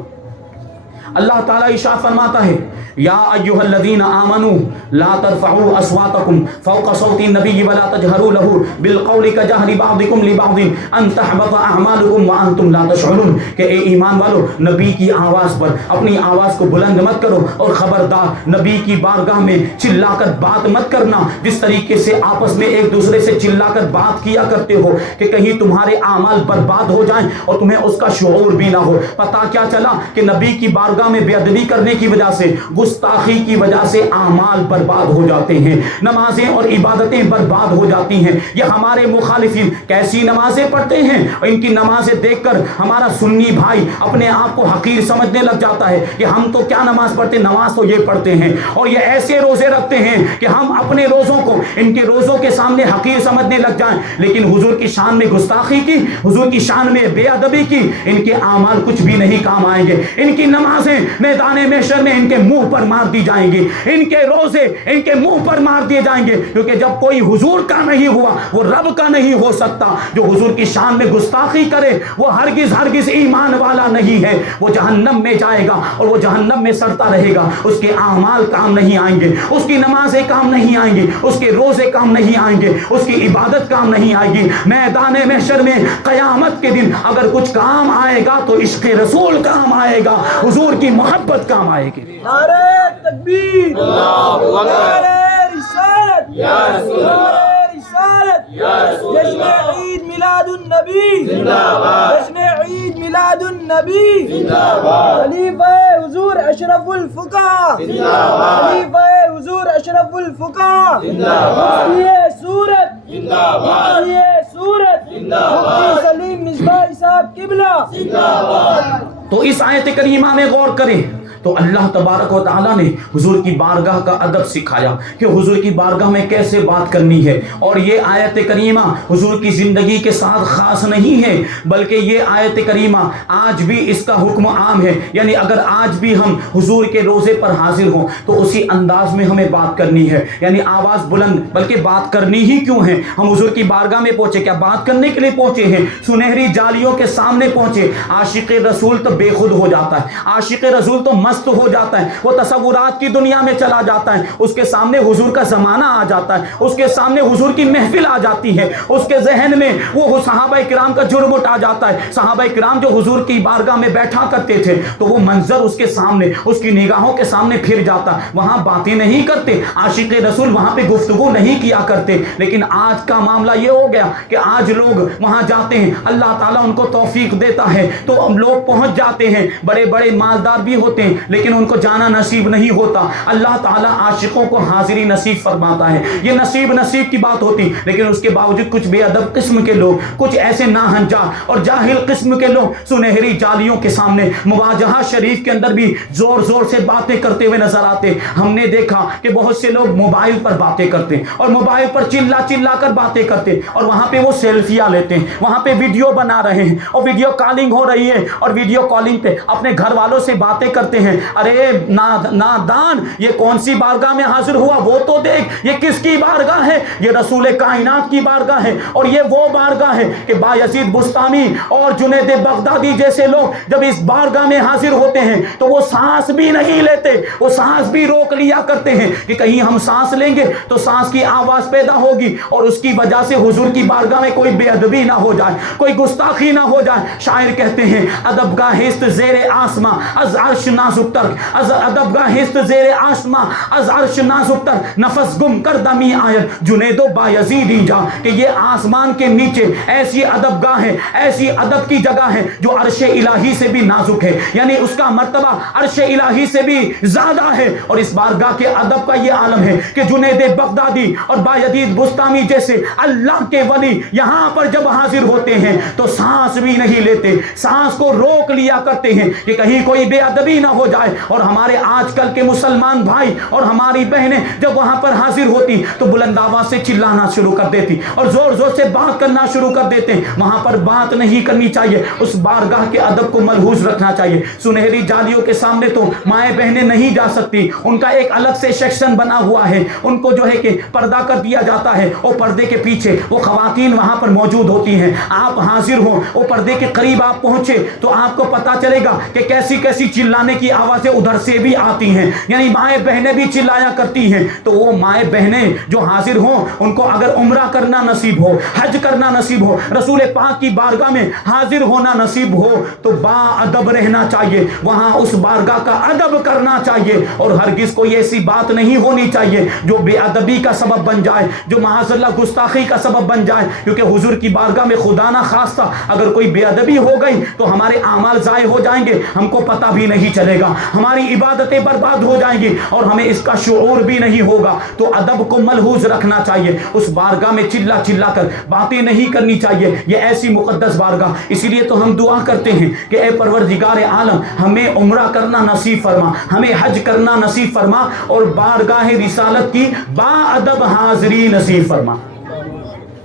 اللہ تعالیٰ ارشاد فرماتا ہے یا ایھا الذین آمنوا لا ترفعوا اصواتکم فوق صوت النبی ولا تجہروا له بالقول کجہر بعضکم لبعض ان تحبط اعمالکم وانتم لا تشعرون. کہ اے ایمان والو, نبی کی آواز پر اپنی آواز کو بلند مت کرو, اور خبردار نبی کی بارگاہ میں چلا کر بات مت کرنا جس طریقے سے آپس میں ایک دوسرے سے چلا کر بات کیا کرتے ہو کہ کہیں تمہارے اعمال برباد ہو جائیں اور تمہیں اس کا شعور بھی نہ ہو. پتہ کیا چلا کہ نبی کی بارگاہ بارگاہ میں بے ادبی کرنے کی وجہ سے, گستاخی کی وجہ سے اعمال برباد ہو جاتے ہیں, نمازیں اور عبادتیں برباد ہو جاتی ہیں. یہ ہمارے مخالفین کیسی نمازیں پڑھتے ہیں, اور ان کی نمازیں دیکھ کر ہمارا سنی بھائی اپنے آپ کو حقیر سمجھنے لگ جاتا ہے کہ ہم تو کیا نماز پڑھتے, نماز تو یہ پڑھتے ہیں. اور یہ ایسے روزے رکھتے ہیں کہ ہم اپنے روزوں کو ان کے روزوں کے سامنے حقیر سمجھنے لگ جائیں. لیکن حضور کی شان میں گستاخی کی, حضور کی شان میں بے ادبی کی, ان کے اعمال کچھ بھی نہیں کام آئیں گے. ان کی نمازیں میدان محشر میں ان کے منہ پر مار دی جائیں گی, ان کے روزے ان کے منہ پر مار دیے جائیں گے, کیونکہ جب کوئی حضور کا نہیں ہوا وہ رب کا نہیں ہو سکتا. جو حضور کی شان میں گستاخی کرے وہ ہرگز ہرگز ایمان والا نہیں ہے, وہ جہنم میں جائے گا اور وہ جہنم میں سڑتا رہے گا. اس کے اعمال کام نہیں آئیں گے, اس کی نمازیں کام نہیں آئیں گی, اس کے روزے کام نہیں آئیں گے, اس کی عبادت کام نہیں آئے گی. میدان محشر میں قیامت کے دن اگر کچھ کام آئے گا تو عشق رسول کام آئے گا, حضور کی محبت کام آئے گی. نعرہ تکبیر, اللہ اکبر, نعرہ رسالت, یا رسول اللہ, رسالت, یا رسول اللہ. جشن عید میلاد النبی زندہ باد, جشن عید میلاد النبی زندہ باد. خلیفہ حضور اشرف الفقہا زندہ باد, خلیفہ حضور اشرف الفقہا زندہ باد. مفتی سورت زندہ باد, مفتی سورت زندہ باد. مفتی سلیم مصباح صاحب قبلہ زندہ باد. تو اس آیت کریمہ میں غور کریں تو اللہ تبارک و تعالیٰ نے حضور کی بارگاہ کا ادب سکھایا کہ حضور کی بارگاہ میں کیسے بات کرنی ہے. اور یہ آیت کریمہ حضور کی زندگی کے ساتھ خاص نہیں ہے, بلکہ یہ آیت کریمہ آج بھی اس کا حکم عام ہے. یعنی اگر آج بھی ہم حضور کے روزے پر حاضر ہوں تو اسی انداز میں ہمیں بات کرنی ہے. یعنی آواز بلند, بلکہ بات کرنی ہی کیوں ہے, ہم حضور کی بارگاہ میں پہنچے, کیا بات کرنے کے لیے پہنچے ہیں؟ سنہری جالیوں کے سامنے پہنچے. عاشق رسول تو بے خود ہو جاتا ہے, عاشق رسول تو مست ہو جاتا ہے, وہ تصورات کی دنیا میں چلا جاتا ہے. اس کے سامنے حضور کا زمانہ آ جاتا ہے, اس کے سامنے حضور کی محفل آ جاتی ہے, اس کے ذہن میں وہ صحابہ کرام کا جرم اٹھا جاتا ہے. صحابہ کرام جو حضور کی بارگاہ میں بیٹھا کرتے تھے تو وہ منظر اس کے سامنے, اس کی نگاہوں کے سامنے پھر جاتا. وہاں باتیں نہیں کرتے, عاشق رسول وہاں پہ گفتگو نہیں کیا کرتے. لیکن آج کا معاملہ یہ ہو گیا کہ آج لوگ وہاں جاتے ہیں, اللہ تعالیٰ ان کو توفیق دیتا ہے تو لوگ پہنچ جاتے ہیں, بڑے بڑے مالدار بھی ہوتے ہیں لیکن ان کو جانا نصیب نہیں ہوتا. اللہ تعالیٰ عاشقوں کو حاضری نصیب فرماتا ہے. یہ نصیب کی بات ہوتی, لیکن اس کے باوجود کچھ بے ادب قسم کے لوگ, کچھ ایسے ناہنجار اور جاہل قسم کے لوگ سنہری جالیوں کے سامنے مواجہہ شریف کے اندر بھی زور زور سے باتیں کرتے ہوئے نظر آتے. ہم نے دیکھا کہ بہت سے لوگ موبائل پر باتیں کرتے اور موبائل پر چلا کر باتیں کرتے, اور وہاں پہ وہ سیلفیاں لیتے ہیں, وہاں پہ ویڈیو بنا رہے ہیں اور ویڈیو کالنگ ہو رہی ہے, اور ویڈیو کالنگ پہ اپنے گھر والوں سے باتیں کرتے ہیں. ارے نادان, یہ کون سی بارگاہ میں حاضر ہوا, وہ تو دیکھ یہ کس کی بارگاہ ہے, یہ رسول کائنات کی بارگاہ ہے. اور یہ وہ بارگاہ ہے کہ بایزید بستامی اور جنید بغدادی جیسے لوگ جب اس بارگاہ میں حاضر ہوتے ہیں تو وہ سانس بھی نہیں لیتے, وہ سانس بھی روک لیا کرتے ہیں کہ کہیں ہم سانس لیں گے تو سانس کی آواز پیدا ہوگی, اور اس کی وجہ سے حضور کی بارگاہ میں کوئی بے ادبی نہ ہو جائے, کوئی گستاخی نہ ہو جائے. شاعر کہتے ہیں ادب گاہست زیر آسماں از عرش نازک تر, از ادب گاہست زیر آسماں از عرش نازک تر, نفس گم کر دمی آیت جنید و بایزید اینجا. کہ یہ آسمان کے نیچے ایسی ادب گاہ ہے, ایسی ادب کی جگہ ہے جو عرش الہی سے بھی نازک ہے, یعنی اس کا مرتبہ عرش الہی سے بھی زیادہ ہے. اور اس بارگاہ کے ادب کا یہ عالم ہے کہ جنید بغدادی اور بایزید بستامی جیسے اللہ کے ولی یہاں پر جب حاضر ہوتے ہیں تو سانس بھی نہیں لیتے, سانس کو روک لیا کرتے ہیں کہ کہیں کوئی بے ادبی نہ ہو جائے. اور ہمارے آج کل کے مسلمان بھائی اور ہماری بہنیں جب وہاں پر حاضر ہوتی تو بلند آواز سے چلانا شروع کر دیتی اور زور زور سے بات کرنا شروع کر دیتے. وہاں پر بات نہیں کرنی چاہیے, اس بارگاہ کے ادب کو ملحوظ رکھنا چاہیے. سنہری جالیوں کے سامنے تو مائیں بہنیں نہیں جا سکتی, ان کا ایک الگ سے سیکشن بنا ہوا ہے, ان کو جو ہے کہ پردہ کر دیا جاتا ہے, اور پردے کے پیچھے وہ خواتین وہاں پر موجود ہوتی ہیں. آپ حاضر ہوں, وہ پردے کے قریب آپ پہنچے تو آپ کو پتا چلے گا کہ کیسی کیسی چلانے کی آوازیں ادھر سے بھی آتی ہیں, یعنی مائیں بہنیں بھی چلایا کرتی ہیں. تو وہ مائیں بہنیں جو حاضر ہوں ان کو اگر عمرہ کرنا نصیب ہو, حج کرنا نصیب ہو, رسول پاک کی بارگاہ میں حاضر ہونا نصیب ہو تو با ادب رہنا چاہیے, وہاں اس بارگاہ کا ادب کرنا چاہیے. اور ہرگز کوئی ایسی بات نہیں ہونی چاہیے جو بے ادبی کا سبب بن جائے, جو معاذ اللہ گستاخی کا سبب بن جائے. کیونکہ حضور کی بارگاہ میں خدا نہ خواستہ اگر کوئی بے ادبی ہو گئی تو ہمارے اعمال ضائع ہو جائیں گے, ہم کو پتہ بھی نہیں چلے گا. گا, ہماری عبادتیں برباد ہو جائیں گی اور ہمیں اس کا شعور بھی نہیں ہوگا. تو ادب کو ملحوظ رکھنا چاہیے, اس بارگاہ میں چلا چلا کر باتیں نہیں کرنی چاہیے, یہ ایسی مقدس بارگاہ. اسی لیے تو ہم دعا کرتے ہیں کہ اے پروردگار عالم ہمیں عمرہ کرنا نصیب فرما, ہمیں حج کرنا نصیب فرما اور بارگاہ رسالت کی با ادب حاضری نصیب فرما.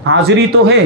حاضری تو ہے,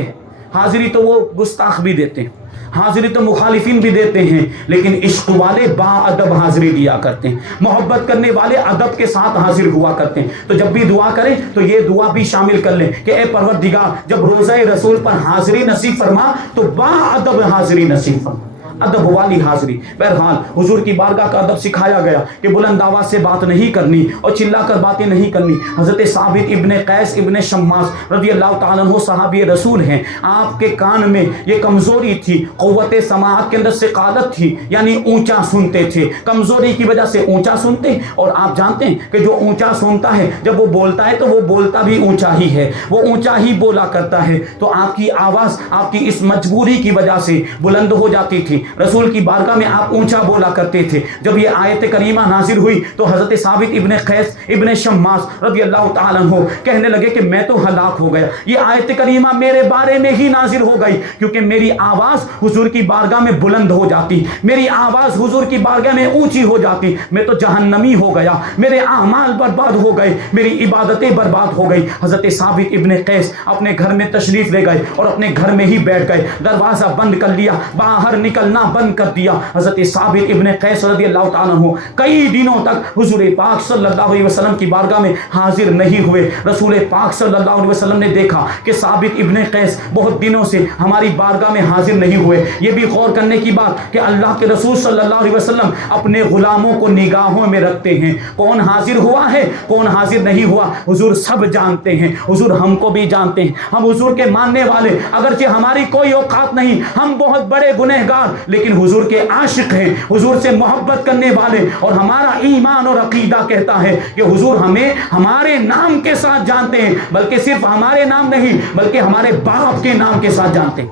حاضری تو وہ گستاخ بھی دیتے ہیں, حاضری تو مخالفین بھی دیتے ہیں, لیکن عشق والے با ادب حاضری دیا کرتے ہیں, محبت کرنے والے ادب کے ساتھ حاضر ہوا کرتے ہیں. تو جب بھی دعا کریں تو یہ دعا بھی شامل کر لیں کہ اے پروردگار جب روزہ رسول پر حاضری نصیب فرما تو با ادب حاضری نصیب فرما, ادب والی حاضری. بہرحال حضور کی بارگاہ کا ادب سکھایا گیا کہ بلند آواز سے بات نہیں کرنی اور چلا کر باتیں نہیں کرنی. حضرت ثابت ابن قیس ابن شماس رضی اللہ تعالیٰ عنہ صحابی رسول ہیں, آپ کے کان میں یہ کمزوری تھی, قوت سماعت کے اندر ثقالت تھی, یعنی اونچا سنتے تھے, کمزوری کی وجہ سے اونچا سنتے. اور آپ جانتے ہیں کہ جو اونچا سنتا ہے جب وہ بولتا ہے تو وہ بولتا بھی اونچا ہی ہے, وہ اونچا ہی بولا کرتا ہے. تو آپ کی آواز آپ کی اس مجبوری کی وجہ سے بلند ہو جاتی تھی. رسول کی بارگاہ میں آپ اونچا بولا کرتے تھے. جب یہ آیت کریمہ نازل ہوئی تو حضرت ثابت ابن قیس ابن شماس رضی اللہ تعالیٰ عنہ کہنے لگے کہ میں تو ہلاک ہو گیا, یہ آیت کریمہ میرے بارے میں ہی نازل ہو گئی کیونکہ میری آواز حضور کی بارگاہ میں بلند ہو جاتی, میری آواز حضور کی بارگاہ میں اونچی ہو جاتی, میں تو جہنمی ہو گیا, میرے اعمال برباد ہو گئے, میری عبادتیں برباد ہو گئی. حضرت ثابت ابن قیس اپنے گھر میں تشریف لے گئے اور اپنے گھر میں ہی بیٹھ گئے, دروازہ بند کر لیا, باہر نکلنا بند کر دیا. حضرت ثابت ابن قیس رضی اللہ تعالیٰ عنہ کئی دنوں تک حضور پاک صلی اللہ علیہ وسلم کی بارگاہ میں حاضر نہیں ہوئے. رسول پاک صلی اللہ علیہ وسلم نے دیکھا کہ ثابت ابن قیس بہت دنوں سے ہماری بارگاہ میں حاضر نہیں ہوئے. یہ بھی غور کرنے کی بات کہ اللہ کے رسول صلی اللہ علیہ وسلم اپنے غلاموں کو نگاہوں میں رکھتے ہیں, کون حاضر ہوا ہے کون حاضر نہیں ہوا حضور سب جانتے ہیں. حضور ہم کو بھی جانتے ہیں, ہم حضور کے ماننے والے, اگرچہ ہماری کوئی اوقات نہیں, ہم بہت بڑے گنہگار, لیکن حضور کے عاشق ہیں, حضور سے محبت کرنے والے, اور ہمارا ایمان اور عقیدہ کہتا ہے کہ حضور ہمیں ہمارے نام کے ساتھ جانتے ہیں, بلکہ صرف ہمارے نام نہیں بلکہ ہمارے باپ کے نام کے ساتھ جانتے ہیں.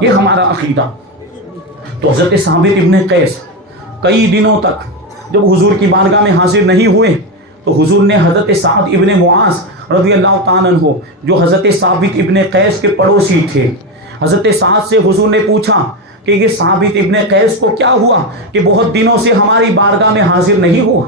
یہ ہمارا عقیدہ. تو حضرت ثابت ابن قیس کئی دنوں تک جب حضور کی بارگاہ میں حاضر نہیں ہوئے تو حضور نے حضرت سعد ابن معاذ رضی اللہ تعالیٰ عنہ جو حضرت ثابت ابن قیس کے پڑوسی تھے, حضرت سعد سے حضور نے پوچھا کہ یہ ثابت ابن قیس کو کیا ہوا کہ بہت دنوں سے ہماری بارگاہ میں حاضر نہیں ہوا,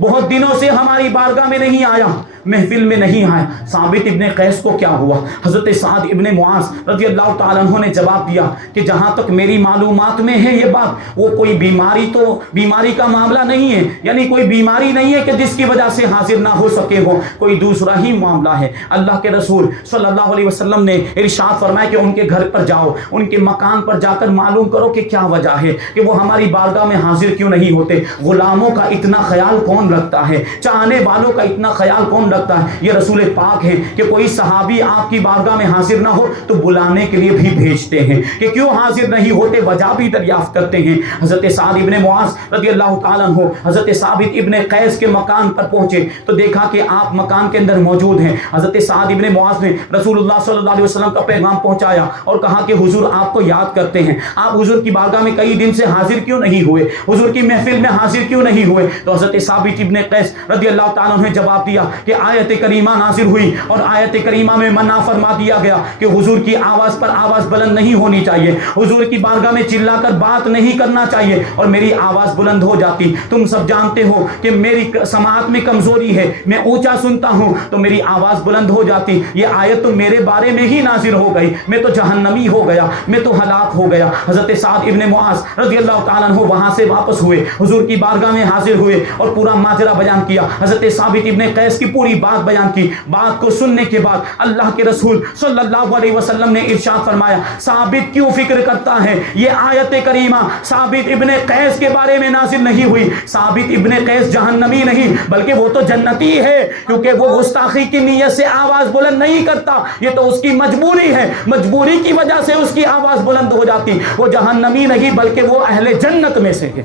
بہت دنوں سے ہماری بارگاہ میں نہیں آیا, محفل میں نہیں آیا, ثابت ابن قیس کو کیا ہوا؟ حضرت سعد ابن معاذ رضی اللہ تعالیٰ عنہ نے جواب دیا کہ جہاں تک میری معلومات میں ہے یہ بات, وہ کوئی بیماری کا معاملہ نہیں ہے, یعنی کوئی بیماری نہیں ہے کہ جس کی وجہ سے حاضر نہ ہو سکے ہو, کوئی دوسرا ہی معاملہ ہے. اللہ کے رسول صلی اللہ علیہ وسلم نے ارشاد فرمایا کہ ان کے گھر پر جاؤ, ان کے مکان پر جا کر معلوم کرو کہ کیا وجہ ہے کہ وہ ہماری بارگاہ میں حاضر کیوں نہیں ہوتے. غلاموں کا اتنا خیال کون رکھتا ہے, چاہنے والوں کا اتنا خیال کون رکھتا ہے؟ یہ رسول پاک ہے کہ کوئی صحابی آپ کی بارگاہ میں حاضر نہ ہو تو بلانے کے لیے بھی بھیجتے ہیں کہ کیوں حاضر نہیں ہوتے, وجہ بھی دریافت کرتے ہیں. حضرت سعد ابن معاذ رضی اللہ تعالیٰ عنہ حضرت ثابت ابن قیس کے مکان پر پہنچے تو دیکھا کہ آپ مکان کے اندر موجود ہیں. حضرت سعد ابن معاذ نے رسول اللہ صلی اللہ علیہ وسلم کا پیغام پہنچایا اور کہا کہ حضور آپ کو یاد کرتے ہیں, آپ حضور کی بارگاہ میں کئی دن سے حاضر کیوں نہیں ہوئے, حضور کی محفل میں حاضر کیوں نہیں ہوئے. تو حضرت ثابت ابن قیس رضی اللہ تعالیٰ عنہ نے جواب دیا کہ آیت کریمہ نازل ہوئی اور آیت کریمہ میں منع فرما دیا گیا کہ حضور کی آواز پر آواز بلند نہیں ہونی چاہیے, حضور کی بارگاہ میں چلا کر بات نہیں کرنا چاہیے, اور میری آواز بلند ہو جاتی. تم سب جانتے ہو کہ میری سماعت میں کمزوری ہے, میں اونچا سنتا ہوں تو میری آواز بلند ہو جاتی. یہ آیت تو میرے بارے میں ہی نازل ہو گئی, میں تو جہنمی ہو گیا, میں تو ہلاک ہو گیا. حضرت سعد ابن معاذ رضی اللہ تعالیٰ عنہ وہاں سے واپس ہوئے, حضور کی بارگاہ میں حاضر ہوئے اور پورا ماجرا بیان کیا. حضرت ثابت ابن قیس کی پوری بات بیان کی. بات کو سننے کے بعد اللہ کے رسول صلی اللہ علیہ وسلم نے ارشاد فرمایا, ثابت کیوں فکر کرتا ہے, یہ آیت کریمہ ثابت ابن قیس کے بارے میں نازل نہیں ہوئی. ثابت ابن قیس جہنمی نہیں بلکہ وہ تو جنتی ہے, کیونکہ وہ گستاخی کی نیت سے آواز بلند نہیں کرتا, یہ تو اس کی مجبوری ہے, مجبوری کی وجہ سے اس کی آواز بلند ہو جاتی. وہ جہنمی نہیں بلکہ وہ اہل جنت میں سے ہے.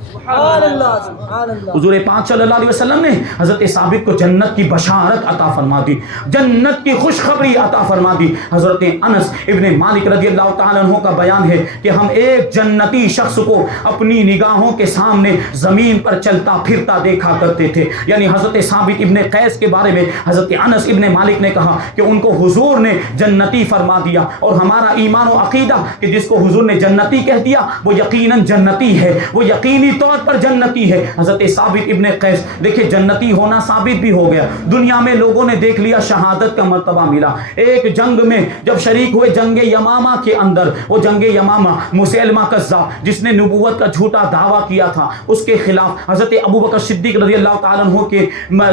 حضور پاک صلی اللہ علیہ وسلم نے حضرت ثابت کو جنت کی بشارت مبارک عطا فرما دی، جنت کی خوشخبری عطا فرما دی۔ حضرت انس ابن مالک رضی اللہ تعالیٰ عنہ کا بیان ہے کہ ہم ایک جنتی شخص کو اپنی نگاہوں کے سامنے زمین پر چلتا پھرتا دیکھا کرتے تھے۔ یعنی حضرت ثابت ابن قیس کے بارے میں حضرت انس ابن مالک نے کہا کہ ان کو حضور نے جنتی فرما دیا، اور ہمارا ایمان و عقیدہ کہ جس کو حضور نے جنتی کہہ دیا وہ یقیناً جنتی ہے، وہ یقینی طور پر جنتی ہے۔ حضرت ثابت ابن قیس دیکھیں جنتی ہونا ثابت بھی ہو گیا، دنیا میں لوگوں نے دیکھ لیا، شہادت کا مرتبہ ملا۔ ایک جنگ میں جب شریک ہوئے جنگ یمامہ کے اندر، وہ جنگ یمامہ مسیلمہ کذاب جس نے نبوت کا جھوٹا دعویٰ کیا تھا، اس کے خلاف حضرت ابوبکر صدیق رضی اللہ تعالیٰ عنہ کے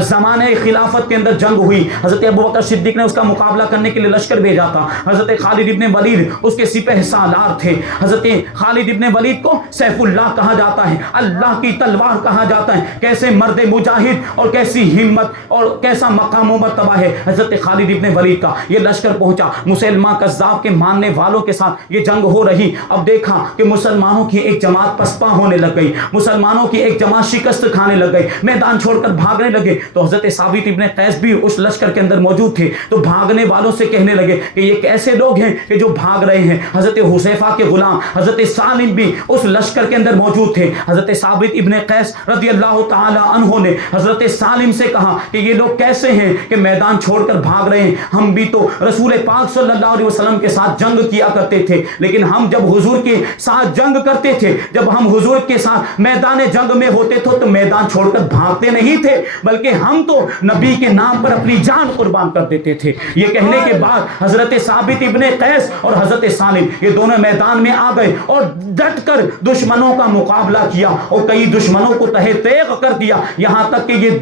زمانہ خلافت کے اندر جنگ ہوئی۔ حضرت ابوبکر صدیق نے اس کا مقابلہ کرنے کے لیے لشکر بھیجا تھا۔ حضرت خالد ابن ولید اس کے سپہ سالار تھے۔ حضرت خالد ابن ولید کو سیف اللہ کہا جاتا ہے، اللہ کی تلوار کہا جاتا ہے۔ کیسے مرد مجاہد اور کیسی ہمت اور کیسا مقام و مرتبہ ہے حضرت خالد ابن ولید کا۔ یہ لشکر پہنچا مسلمہ کذاب کے ماننے والوں کے ساتھ، یہ جنگ ہو رہی۔ اب دیکھا کہ مسلمانوں کی ایک جماعت پسپا ہونے لگ گئی، مسلمانوں کی ایک جماعت شکست کھانے لگ گئی، میدان چھوڑ کر بھاگنے لگے۔ تو حضرت ثابت ابن قیس بھی اس لشکر کے اندر موجود تھے، تو بھاگنے والوں سے کہنے لگے کہ یہ کیسے لوگ ہیں کہ جو بھاگ رہے ہیں۔ حضرت حذیفہ کے غلام حضرت سالم بھی اس لشکر کے اندر موجود تھے۔ حضرت ثابت ابن قیس رضی اللہ تعالی عنہ نے حضرت سالم سے کہا کہ یہ لوگ کیسے ہیں کہ میدان چھوڑ کر بھاگ رہے ہیں، ہم بھی تو رسول پاک صلی اللہ علیہ وسلم کے ساتھ جنگ کیا کرتے تھے، لیکن ہم جب حضور کے ساتھ جنگ کرتے تھے، جب ہم حضور کے ساتھ میدان جنگ میں ہوتے تھے تو میدان چھوڑ کر بھاگتے نہیں تھے، بلکہ ہم تو نبی کے نام پر اپنی جان قربان کر دیتے تھے۔ یہ کہنے کے بعد حضرت ثابت ابن قیس اور حضرت سالم یہ دونوں میدان میں آ گئے اور ڈٹ کر دشمنوں کا مقابلہ کیا اور کئی دشمنوں کو تہہ تیغ کر دیا، یہاں تک کہ یہ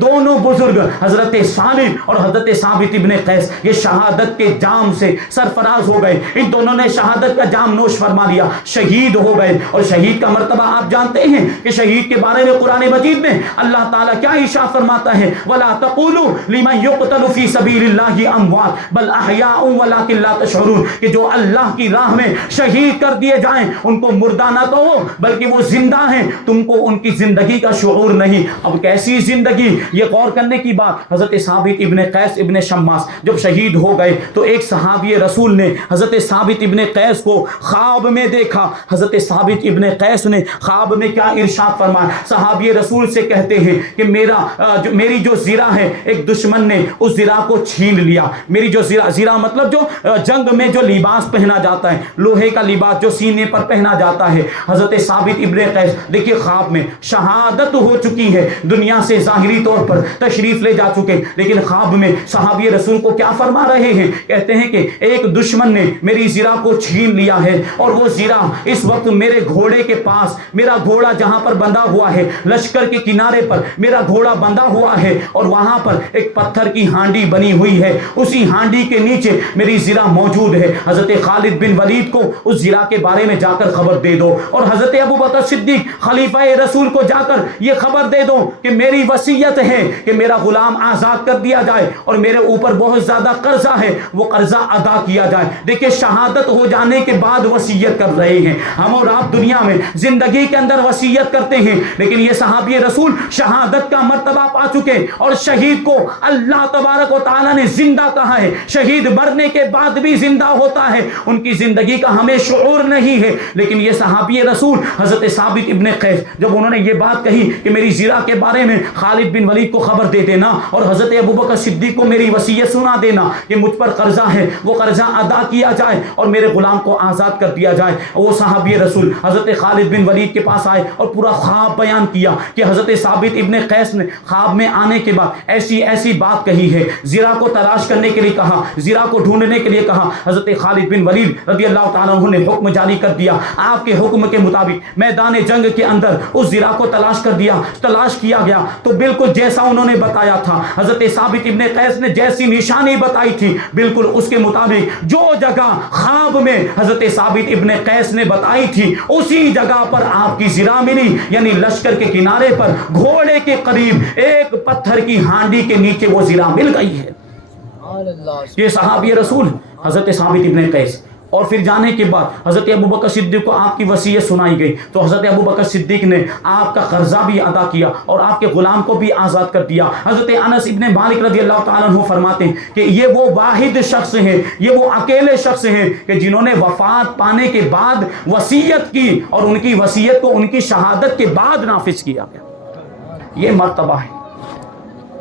دونوں بزرگ حضرت سالم اور حضرت ثابت ابن قیس یہ شہادت کے جام سے سرفراز ہو گئے۔ ان دونوں نے شہادت کا جام نوش فرما لیا، شہید ہو گئے۔ اور شہید کا مرتبہ آپ جانتے ہیں کہ شہید کے بارے میں قرآن مجید میں اللہ تعالیٰ کیا ارشاد فرماتا ہے، وَلَا تَقُولُوا لِمَنْ يُقْتَلُ فِي سَبِيلِ اللَّهِ أَمْوَاتٌ بَلْ أَحْيَاءٌ وَلَٰكِن لَّا تَشْعُرُونَ، کہ جو اللہ کی راہ میں شہید کر دیے جائیں ان کو مردہ نہ کہو بلکہ وہ زندہ ہیں، تم کو ان کی زندگی کا شعور نہیں۔ اب کیسی زندگی، یہ غور کرنے کی بات۔ حضرت ثابت ابن قیس ابن شماس جب شہید ہو گئے تو ایک صحابی رسول نے حضرت ثابت ابن قیس کو خواب میں دیکھا۔ حضرت ثابت ابن قیس نے خواب میں کیا ارشاد فرمایا، صحابی رسول سے کہتے ہیں کہ میری جو زرہ ہے ایک دشمن نے اس زرہ کو چھین لیا۔ میری جو زرہ مطلب جو جنگ میں جو لباس پہنا جاتا ہے، لوہے کا لباس جو سینے پر پہنا جاتا ہے۔ حضرت ثابت ابن قیس دیکھیے خواب میں شہادت ہو چکی ہے، دنیا سے ظاہری طور پر تشریف لے جا چکے، لیکن خواب میں صحابی رسول کو کیا فرما رہے ہیں، کہتے ہیں کہ ایک دشمن نے میری زرہ کو چھین لیا ہے، اور وہ زرہ اس وقت میرے گھوڑے کے پاس، میرا گھوڑا جہاں پر بندھا ہوا ہے لشکر کے کنارے پر میرا گھوڑا بندھا ہوا ہے، اور وہاں پر ایک پتھر کی ہانڈی بنی ہوئی ہے، اسی ہانڈی کے نیچے میری زرہ موجود ہے۔ حضرت خالد بن ولید کو اس زرہ کے بارے میں جا کر خبر دے دو، اور حضرت ابوبکر صدیق خلیفہ رسول کو جا کر یہ خبر دے دو کہ میری وصیت ہے کہ میرا غلام آزاد کر دیا جائے، اور میرے اوپر بہت زیادہ قرضہ ہے، وہ قرضہ ادا کیا جائے۔ دیکھیں شہادت ہو جانے کے بعد وصیت کر رہے ہیں۔ ہم اور آپ دنیا میں زندگی کے اندر وصیت کرتے ہیں، لیکن یہ صحابی رسول شہادت کا مرتبہ پا چکے، اور شہید کو اللہ تبارک و تعالیٰ نے زندہ کہا ہے۔ شہید مرنے کے بعد بھی زندہ ہوتا ہے، ان کی زندگی کا ہمیں شعور نہیں ہے، لیکن یہ صحابی رسول حضرت ثابت ابن قیس جب انہوں نے یہ بات کہی کہ میری زرہ کے بارے میں خالد بن ولید کو خبر دے دینا، اور حضرت ابوبکر صدیق کو میری وصیت سنا دینا کہ مجھ پر قرضہ ہے، وہ قرضہ ادا کیا جائے اور میرے غلام کو آزاد کر دیا جائے۔ وہ صحابی رسول حضرت خالد بن ولید کے پاس آئے اور پورا خواب بیان کیا کہ حضرت ثابت ابن قیس نے خواب میں آنے کے بعد ایسی بات کہی ہے، زرہ کو تلاش کرنے کے لیے کہا، زرہ کو ڈھونڈنے کے لیے کہا۔ حضرت خالد بن ولید رضی اللہ تعالیٰ عنہ نے حکم جاری کر دیا، آپ کے حکم کے مطابق میدان جنگ کے اندر اس زرہ کو تلاش کیا گیا، تو بالکل جیسا انہوں نے بتایا تھا، حضرت ثابت ابن قیس نے جیسی نشانی بتائی تھی بالکل اس کے مطابق جو جگہ خواب میں حضرت ثابت ابن قیس نے بتائی تھی اسی جگہ پر آپ کی زرہ ملی، یعنی لشکر کے کنارے پر گھوڑے کے قریب ایک پتھر کی ہانڈی کے نیچے وہ زرہ مل گئی ہے۔ یہ صحابی رسول حضرت ثابت ابن قیس، اور پھر جانے کے بعد حضرت ابوبکر صدیق کو آپ کی وصیت سنائی گئی تو حضرت ابوبکر صدیق نے آپ کا قرضہ بھی ادا کیا اور آپ کے غلام کو بھی آزاد کر دیا۔ حضرت انس ابن مالک رضی اللہ تعالیٰ عنہ فرماتے ہیں کہ یہ وہ واحد شخص ہیں، یہ وہ اکیلے شخص ہیں کہ جنہوں نے وفات پانے کے بعد وصیت کی اور ان کی وصیت کو ان کی شہادت کے بعد نافذ کیا گیا۔ یہ مرتبہ ہے،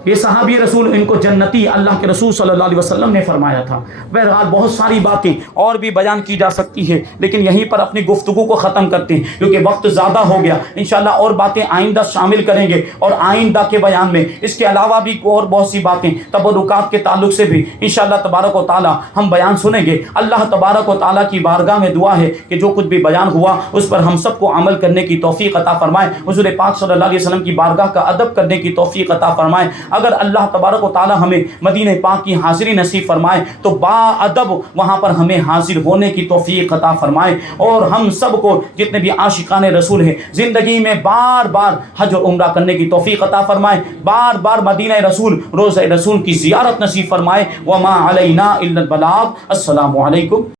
یہ صحابی رسول، ان کو جنتی اللہ کے رسول صلی اللہ علیہ وسلم نے فرمایا تھا۔ بہرحال بہت ساری باتیں اور بھی بیان کی جا سکتی ہے، لیکن یہیں پر اپنی گفتگو کو ختم کرتے ہیں کیونکہ وقت زیادہ ہو گیا۔ انشاءاللہ اور باتیں آئندہ شامل کریں گے، اور آئندہ کے بیان میں اس کے علاوہ بھی اور بہت سی باتیں تبرکات کے تعلق سے بھی انشاءاللہ تبارک و تعالی ہم بیان سنیں گے۔ اللہ تبارک و تعالی کی بارگاہ میں دعا ہے کہ جو کچھ بھی بیان ہوا اس پر ہم سب کو عمل کرنے کی توفیق عطا فرمائے، حضور پاک صلی اللہ علیہ وسلم کی بارگاہ کا ادب کرنے کی توفیق عطا فرمائے۔ اگر اللہ تبارک و تعالی ہمیں مدینہ پاک کی حاضری نصیب فرمائے تو با ادب وہاں پر ہمیں حاضر ہونے کی توفیق عطا فرمائے، اور ہم سب کو جتنے بھی عاشقان رسول ہیں زندگی میں بار بار حج اور عمرہ کرنے کی توفیق عطا فرمائے، بار بار مدینہ رسول، روضہ رسول کی زیارت نصیب فرمائے۔ وما علینا الا البلاغ۔ السلام علیکم۔